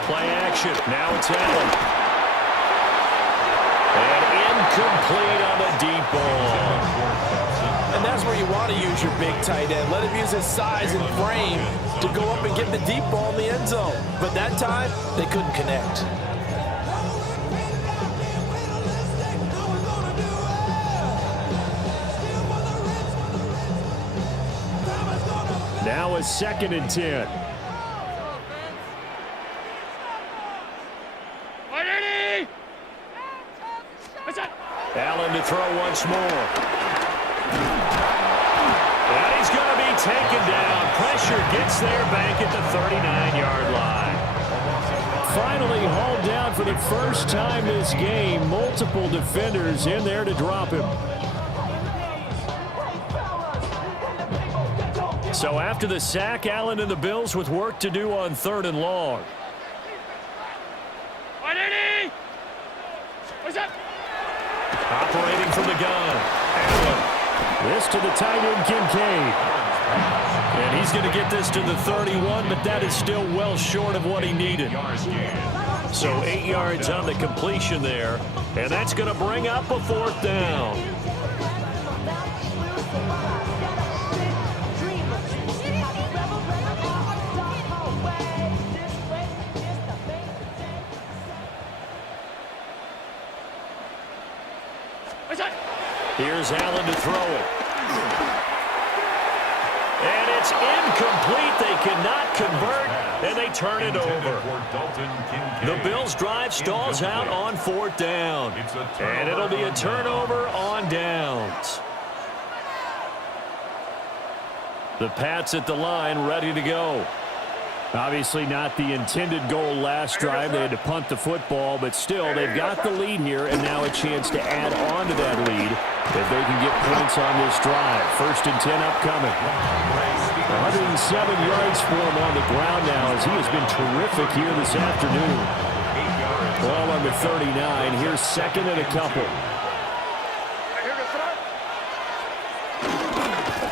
Play action. Now it's Allen. And incomplete on the deep ball. And that's where you want to use your big tight end. Let him use his size and frame to go up and get the deep ball in the end zone. But that time, they couldn't connect. Now a 2nd and 10. Allen to throw once more. And he's going to be taken down. Pressure gets there back at the 39-yard line. Finally hauled down for the first time this game. Multiple defenders in there to drop him. So after the sack, Allen and the Bills with work to do on 3rd and long. Operating from the gun. Allen. This to the tight end, Kincaid. And he's going to get this to the 31, but that is still well short of what he needed. So 8 yards on the completion there, and that's going to bring up a 4th down. Here's Allen to throw it. And it's incomplete. They cannot convert, and they turn it over. The Bills' drive stalls out on 4th down. And it'll be a turnover on downs. The Pats at the line, ready to go. Obviously not the intended goal last drive. They had to punt the football, but still, they've got the lead here, and now a chance to add on to that lead if they can get points on this drive. 1st and 10 upcoming. 107 yards for him on the ground now as he has been terrific here this afternoon. Ball on the 39. Here's second and a couple.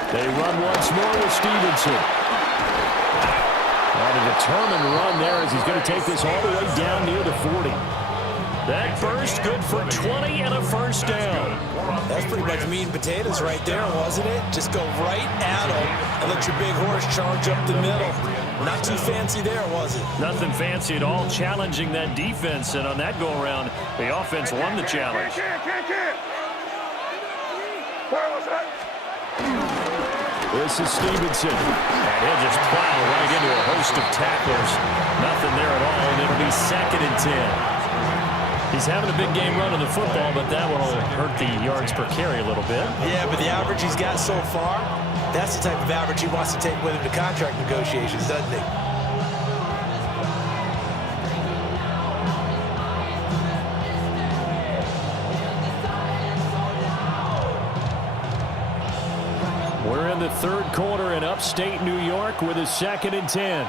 They run once more with Stevenson. On a determined run there as he's going to take this all the way down near the 40. That burst good for 20 and a first down. That's pretty much meat and potatoes right there, wasn't it? Just go right at him and let your big horse charge up the middle. Not too fancy there, was it? Nothing fancy at all, challenging that defense. And on that go-around, the offense won the challenge. Where was that? This is Stevenson. And he'll just plow right into a host of tacklers. Nothing there at all, and it'll be second and 10. He's having a big game running the football, but that one will hurt the yards per carry a little bit. Yeah, but the average he's got so far, that's the type of average he wants to take with him to contract negotiations, doesn't he? We're in the third quarter in upstate New York with a second and 10.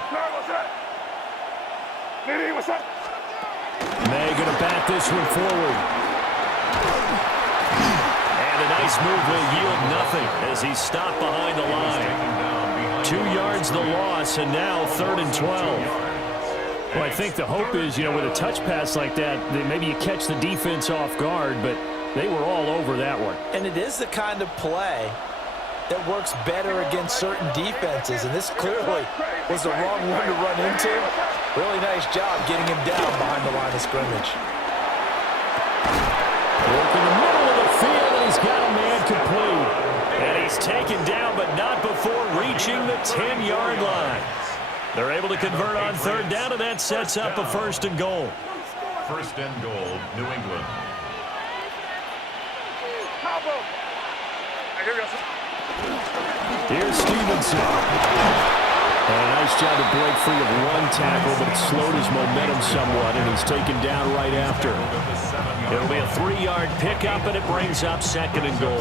What's that? May going to bat this one forward. And a nice move will yield nothing as he's stopped behind the line. 2 yards the loss, and now third and 12. Well, I think the hope is, with a touch pass like that maybe you catch the defense off guard, but they were all over that one. And it is the kind of play that works better against certain defenses, and this clearly was the wrong one to run into. Really nice job getting him down behind the line of scrimmage. Work in the middle of the field, and he's got a man complete. And he's taken down, but not before reaching the 10-yard line. They're able to convert on third down, and that sets up a first and goal. First and goal, New England. Here's Stevenson. And a nice job to break free of one tackle, but it slowed his momentum somewhat, and he's taken down right after. It'll be a 3-yard pickup, and it brings up second and goal.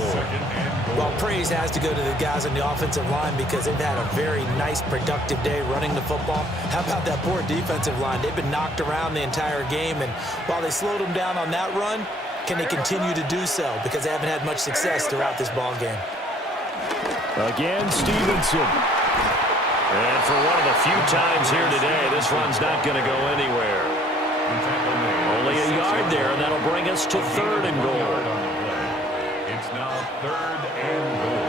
Well, praise has to go to the guys on the offensive line because they've had a very nice, productive day running the football. How about that poor defensive line? They've been knocked around the entire game, and while they slowed them down on that run, can they continue to do so? Because they haven't had much success throughout this ball game. Again, Stevenson. And for one of the few times here today, this run's not going to go anywhere. Only a yard there, and that'll bring us to third and goal. It's now third and goal.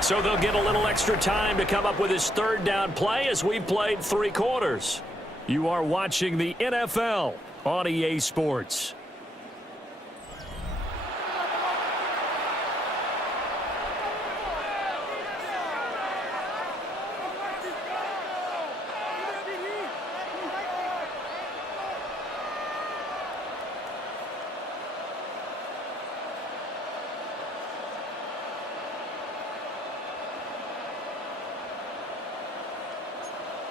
So they'll get a little extra time to come up with his third down play as we've played 3 quarters. You are watching the NFL on EA Sports.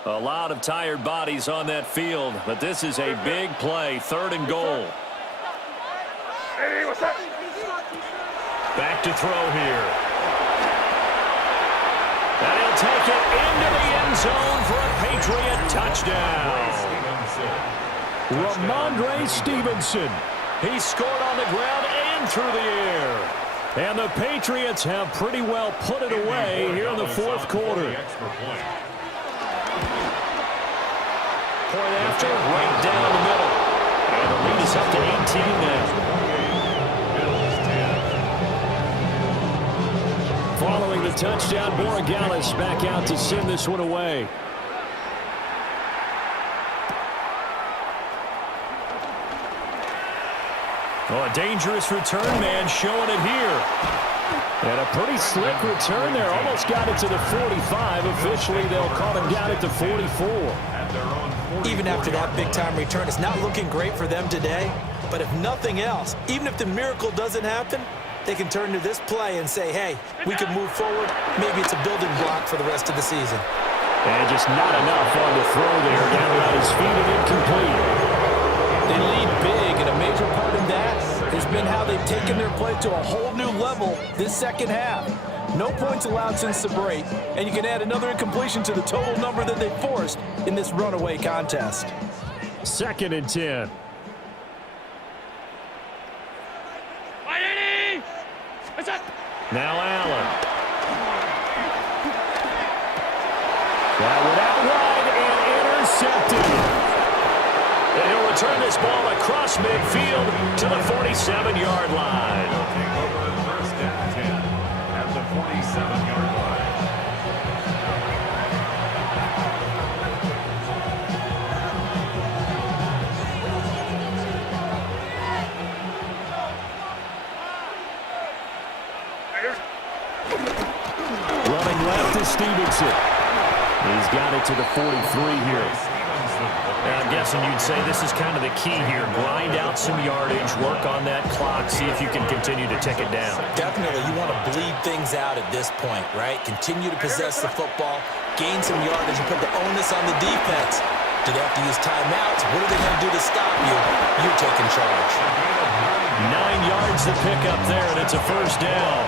A lot of tired bodies on that field, but this is a big play, third and goal. Back to throw here. And he'll take it into the end zone for a Patriot touchdown. Ramondre Stevenson. He scored on the ground and through the air. And the Patriots have pretty well put it away here in the fourth quarter. Point after, right down the middle. And the lead is up to 18 now. Following the touchdown, Borregales back out to send this one away. Oh, a dangerous return man showing it here. And a pretty slick return there. Almost got it to the 45. Officially, they'll call him down at the 44. Even after that big-time return, it's not looking great for them today. But if nothing else, even if the miracle doesn't happen, they can turn to this play and say, hey, we can move forward. Maybe it's a building block for the rest of the season. And just not enough on the throw there. Down at his feet and incomplete. They lead big, and in how they've taken their play to a whole new level this second half. No points allowed since the break, and you can add another incompletion to the total number that they forced in this runaway contest. 2nd and 10. Now Allen. That one out wide and intercepted. And he'll return this ball across midfield to the 47-yard line. Take over 1st and 10 at the 47-yard line. Running left is Stevenson. He's got it to the 43 here. I'm guessing you'd say this is kind of the key here. Grind out some yardage, work on that clock, see if you can continue to tick it down. Definitely, you want to bleed things out at this point, right? Continue to possess the football, gain some yardage, and put the onus on the defense. Do they have to use timeouts? What are they going to do to stop you? You're taking charge. 9 yards to pick up there, and it's a 1st down.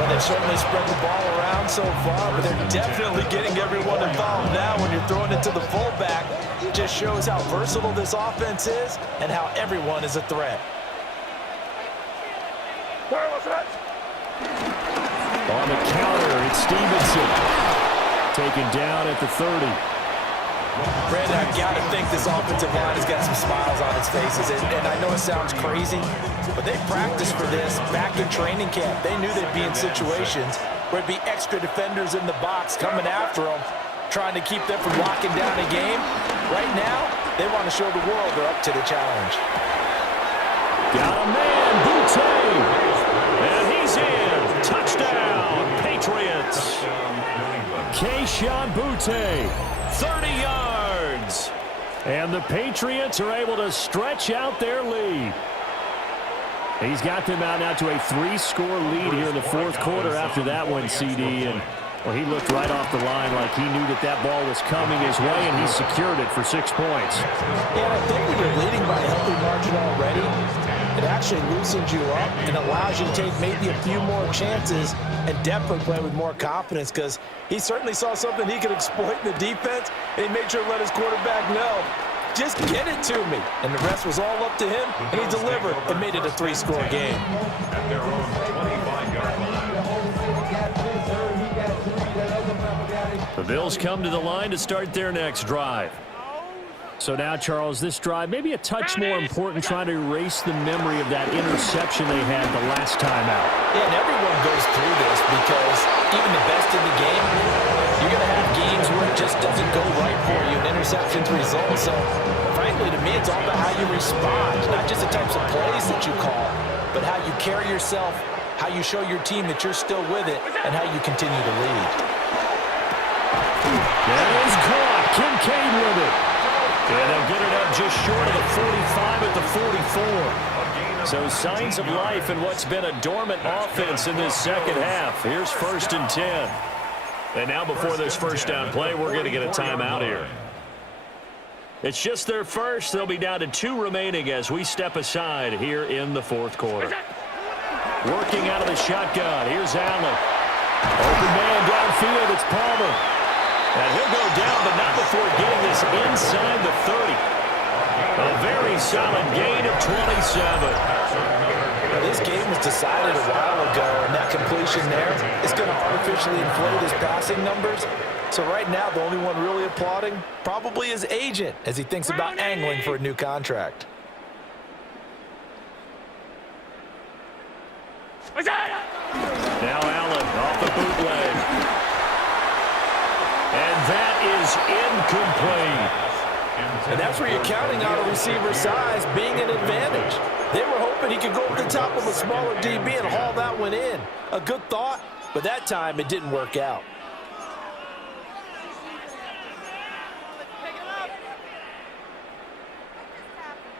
Well, they've certainly spread the ball around so far, but they're definitely getting everyone involved now when you're throwing it to the fullback. It just shows how versatile this offense is and how everyone is a threat. Where was that? On the counter, it's Stevenson. Taken down at the 30. Brandon, I got to think this offensive line has got some smiles on its faces, and I know it sounds crazy, but they practiced for this back in training camp. They knew they'd be in situations where it'd be extra defenders in the box coming after them, trying to keep them from locking down a game. Right now, they want to show the world they're up to the challenge. Got a man, Butte. And he's in. Touchdown, Patriots. Keyshawn Butte, 30 yards. And the Patriots are able to stretch out their lead. He's got them out now to a 3-score lead here in the 4th quarter after that one, CD. And well, he looked right off the line like he knew that that ball was coming his way, and he secured it for 6 points. Yeah, and I think when you're leading by a healthy margin already, it actually loosens you up and allows you to take maybe a few more chances and definitely play with more confidence, because he certainly saw something he could exploit in the defense, and he made sure to let his quarterback know, just get it to me. And the rest was all up to him, and he delivered and made it a 3-score game. At their own 25-yard line. The Bills come to the line to start their next drive. So now, Charles, this drive maybe a touch more important, trying to erase the memory of that interception they had the last time out. Yeah, and everyone goes through this because even the best in the game, you're going to have games where it just doesn't go right for you and interceptions result. So, frankly, to me, it's all about how you respond, not just the types of plays that you call, but how you carry yourself, how you show your team that you're still with it, and how you continue to lead. That is caught. Kincaid with it. And they'll get it up just short of the 45 at the 44. So signs of life in what's been a dormant offense in this second half. Here's 1st and 10. And now before this 1st down play, we're going to get a timeout here. It's just their first. They'll be down to 2 remaining as we step aside here in the 4th quarter. Working out of the shotgun. Here's Allen. Open man downfield. It's Palmer. And he'll go down, but not before getting this inside the 30. A very solid gain of 27. Now, this game was decided a while ago, and that completion there is going to artificially inflate his passing numbers. So right now, the only one really applauding probably his agent as he thinks about angling for a new contract. Now Allen off the bootleg. And that is incomplete. And that's where you're counting on a receiver's size being an advantage. They were hoping he could go over the top of a smaller DB and haul that one in. A good thought, but that time it didn't work out.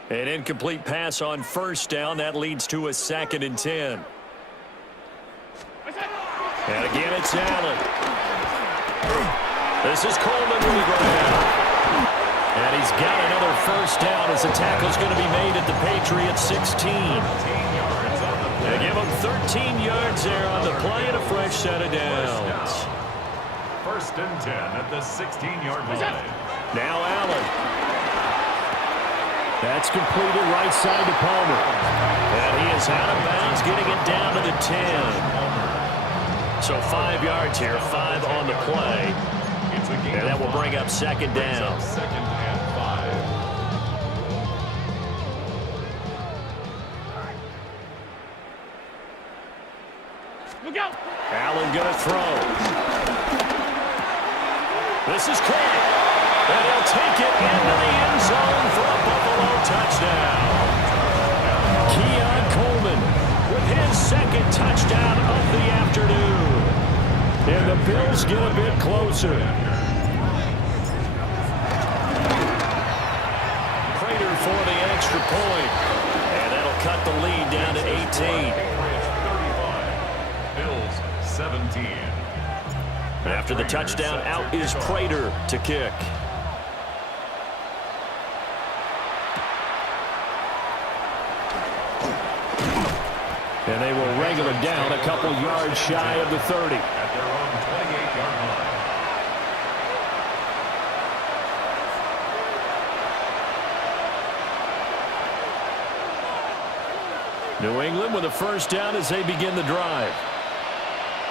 An incomplete pass on 1st down. That leads to a 2nd and 10. And again, it's Allen. This is Coleman with the ground. And he's got another first down as the tackle's going to be made at the Patriots 16. They give him 13 yards there on the play and a fresh set of downs. First and 10 at the 16-yard line. Now Allen. That's completed right side to Palmer. And he is out of bounds, getting it down to the 10. So 5 yards here, 5 on the play. And that will bring up second down. Second and 5. Look out! Allen going to throw. This is caught. And he'll take it into the end zone for a Buffalo touchdown. Keon Coleman with his second touchdown of the afternoon. And the Bills get a bit closer. Prater for the extra point. And that'll cut the lead down to 18. 35. Bills 17. After the touchdown, out is Prater to kick. And they will wrangle him down a couple yards shy of the 30. At their own 28-yard line. New England with a first down as they begin the drive.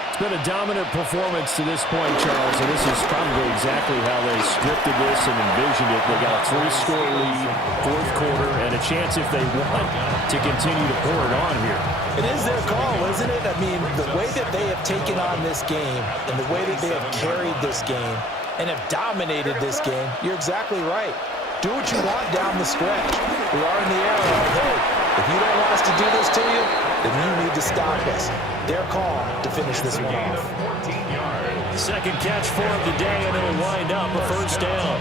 It's been a dominant performance to this point, Charles, and this is probably exactly how they scripted this and envisioned it. They got a 3-score lead, fourth quarter, and a chance if they want to continue to pour it on here. It is their call, isn't it? I mean, the way that they have taken on this game and the way that they have carried this game and have dominated this game, you're exactly right. Do what you want down the stretch. We are in the era of, hey, if you don't want us to do this to you, then you need to stop us. Their call to finish this one off. 14 yards. Second catch for the day, and it'll wind up a first down.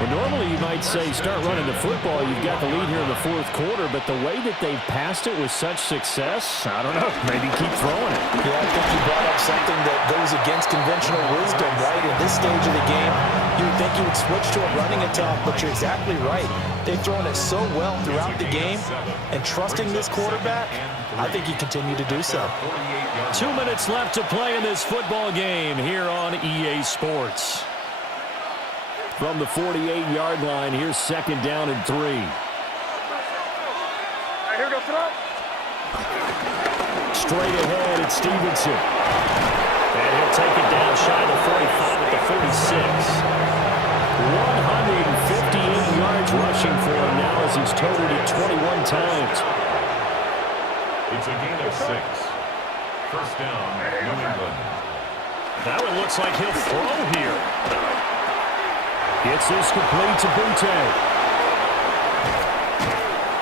Well, normally you might say start running the football. You've got the lead here in the fourth quarter, but the way that they've passed it with such success, I don't know, maybe keep throwing it. Yeah, I think you brought up something that goes against conventional wisdom, right? In this stage of the game, you would think you would switch to a running attack, but you're exactly right. They've thrown it so well throughout the game, and trusting this quarterback, I think you continue to do so. 2 minutes left to play in this football game here on EA Sports. From the 48-yard line, here's second down and 3. All right, here we go, throw. Straight ahead, it's Stevenson. And he'll take it down shy of the 45 at the 46. 158 yards rushing for him now as he's totaled it 21 times. It's a gain of 6. First down, New England. That one looks like he'll throw here. Gets this complete to Butte.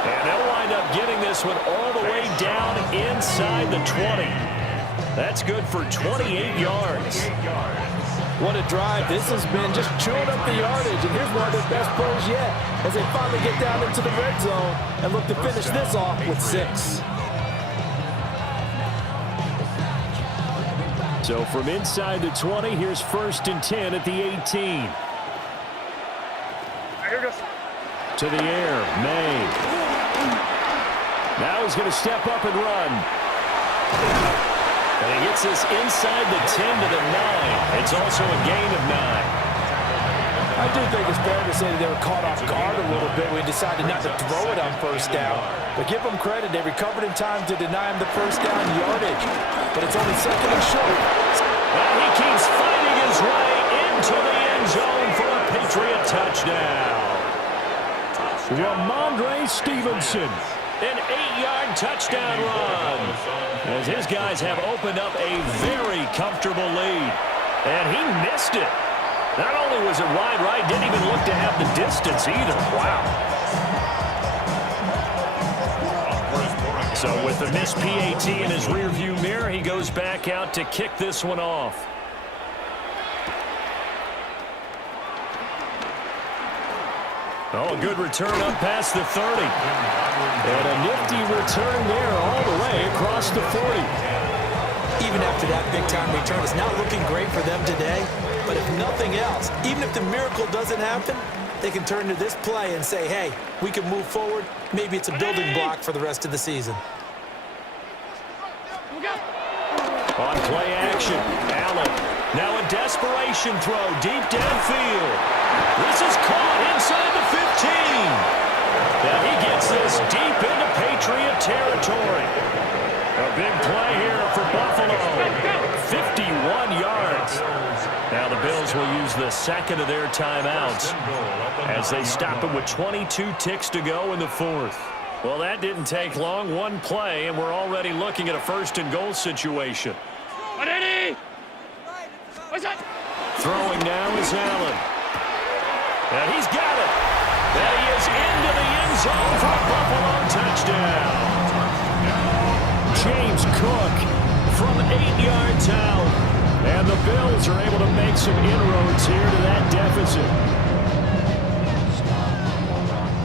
And they'll wind up getting this one all the way down inside the 20. That's good for 28 yards. What a drive. This has been just chewing up the yardage, and here's one of their best plays yet as they finally get down into the red zone and look to finish this off with 6. So from inside the 20, here's first and 10 at the 18. Here goes. To the air, May. Now he's going to step up and run. And he gets this inside the 10 to the 9. It's also a gain of 9. I do think it's fair to say that they were caught off guard a little bit when they decided not to throw it on first down. But give them credit. They recovered in time to deny him the first down yardage. But it's only second and short. And he keeps fighting his way into the end zone for a Patriot touchdown. Ramondre Stevenson, an 8-yard touchdown run. As his guys have opened up a very comfortable lead. And he missed it. Not only was it wide right, didn't even look to have the distance either. Wow. So with the missed PAT in his rearview mirror, he goes back out to kick this one off. Oh, a good return up past the 30. And a nifty return there all the way across the 40. Even after that big-time return, it's not looking great for them today. But if nothing else, even if the miracle doesn't happen, they can turn to this play and say, hey, we can move forward. Maybe it's a building block for the rest of the season. On play action, Allen. Now a desperation throw deep downfield. This is caught inside the 15. Now he gets this deep into Patriot territory. A big play here for Buffalo. 51 yards. Now the Bills will use the second of their timeouts as they stop it with 22 ticks to go in the fourth. Well, that didn't take long. One play, and we're already looking at a first-and-goal situation. Throwing now is Allen. And he's got it. And he is into the end zone for a Buffalo touchdown. James Cook from 8 yards out. And the Bills are able to make some inroads here to that deficit.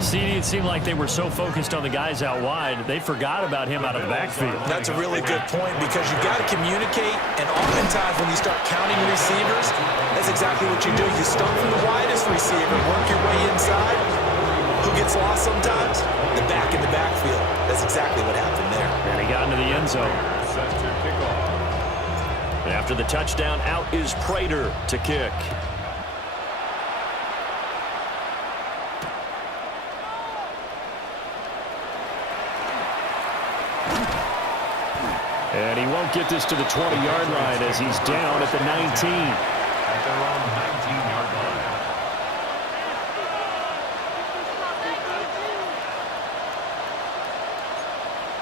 CD, it seemed like they were so focused on the guys out wide, they forgot about him out of the backfield. That's a really good point because you got to communicate, and oftentimes when you start counting receivers, that's exactly what you do. You start from the widest receiver, work your way inside. Who gets lost sometimes? The back in the backfield. That's exactly what happened there. And he got into the end zone. After the touchdown, out is Prater to kick. And he won't get this to the 20-yard line as he's down at the 19. At their own 19-yard line.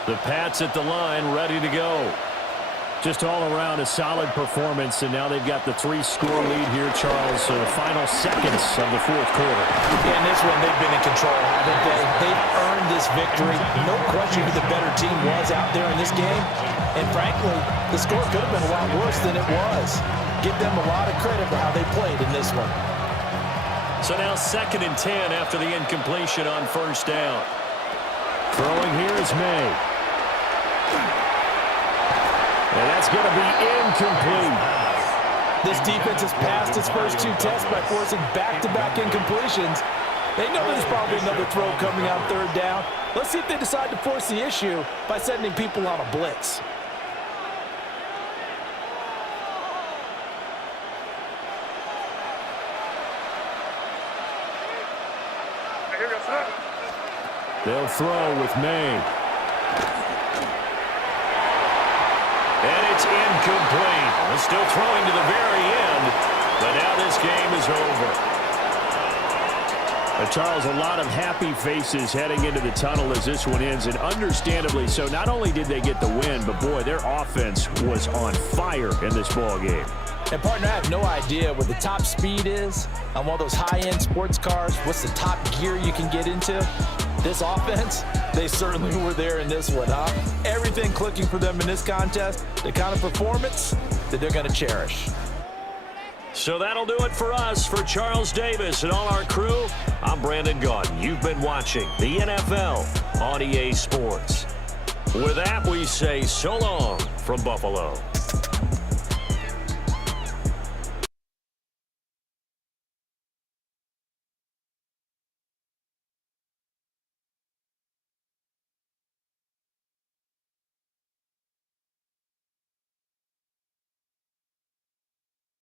The Pats at the line, ready to go. Just all around a solid performance, and now they've got the 3-score lead here, Charles. So the final seconds of the fourth quarter. Yeah, in this one, they've been in control, haven't they? They've earned this victory. No question who the better team was out there in this game. And frankly, the score could have been a lot worse than it was. Give them a lot of credit for how they played in this one. So now 2nd and 10 after the incompletion on first down. Throwing here is May. And that's going to be incomplete. This defense has passed its first 2 tests by forcing back-to-back incompletions. They know there's probably another throw coming out 3rd down. Let's see if they decide to force the issue by sending people on a blitz. They'll throw with May. And it's incomplete. They're still throwing to the very end, but now this game is over. Charles, a lot of happy faces heading into the tunnel as this one ends, and understandably so. Not only did they get the win, but boy, their offense was on fire in this ball game. And partner, I have no idea what the top speed is on one of those high-end sports cars. What's the top gear you can get into? This offense, they certainly were there in this one, huh? Everything clicking for them in this contest, the kind of performance that they're going to cherish. So that'll do it for us. For Charles Davis and all our crew, I'm Brandon Gaudin. You've been watching the NFL on EA Sports. With that, we say so long from Buffalo.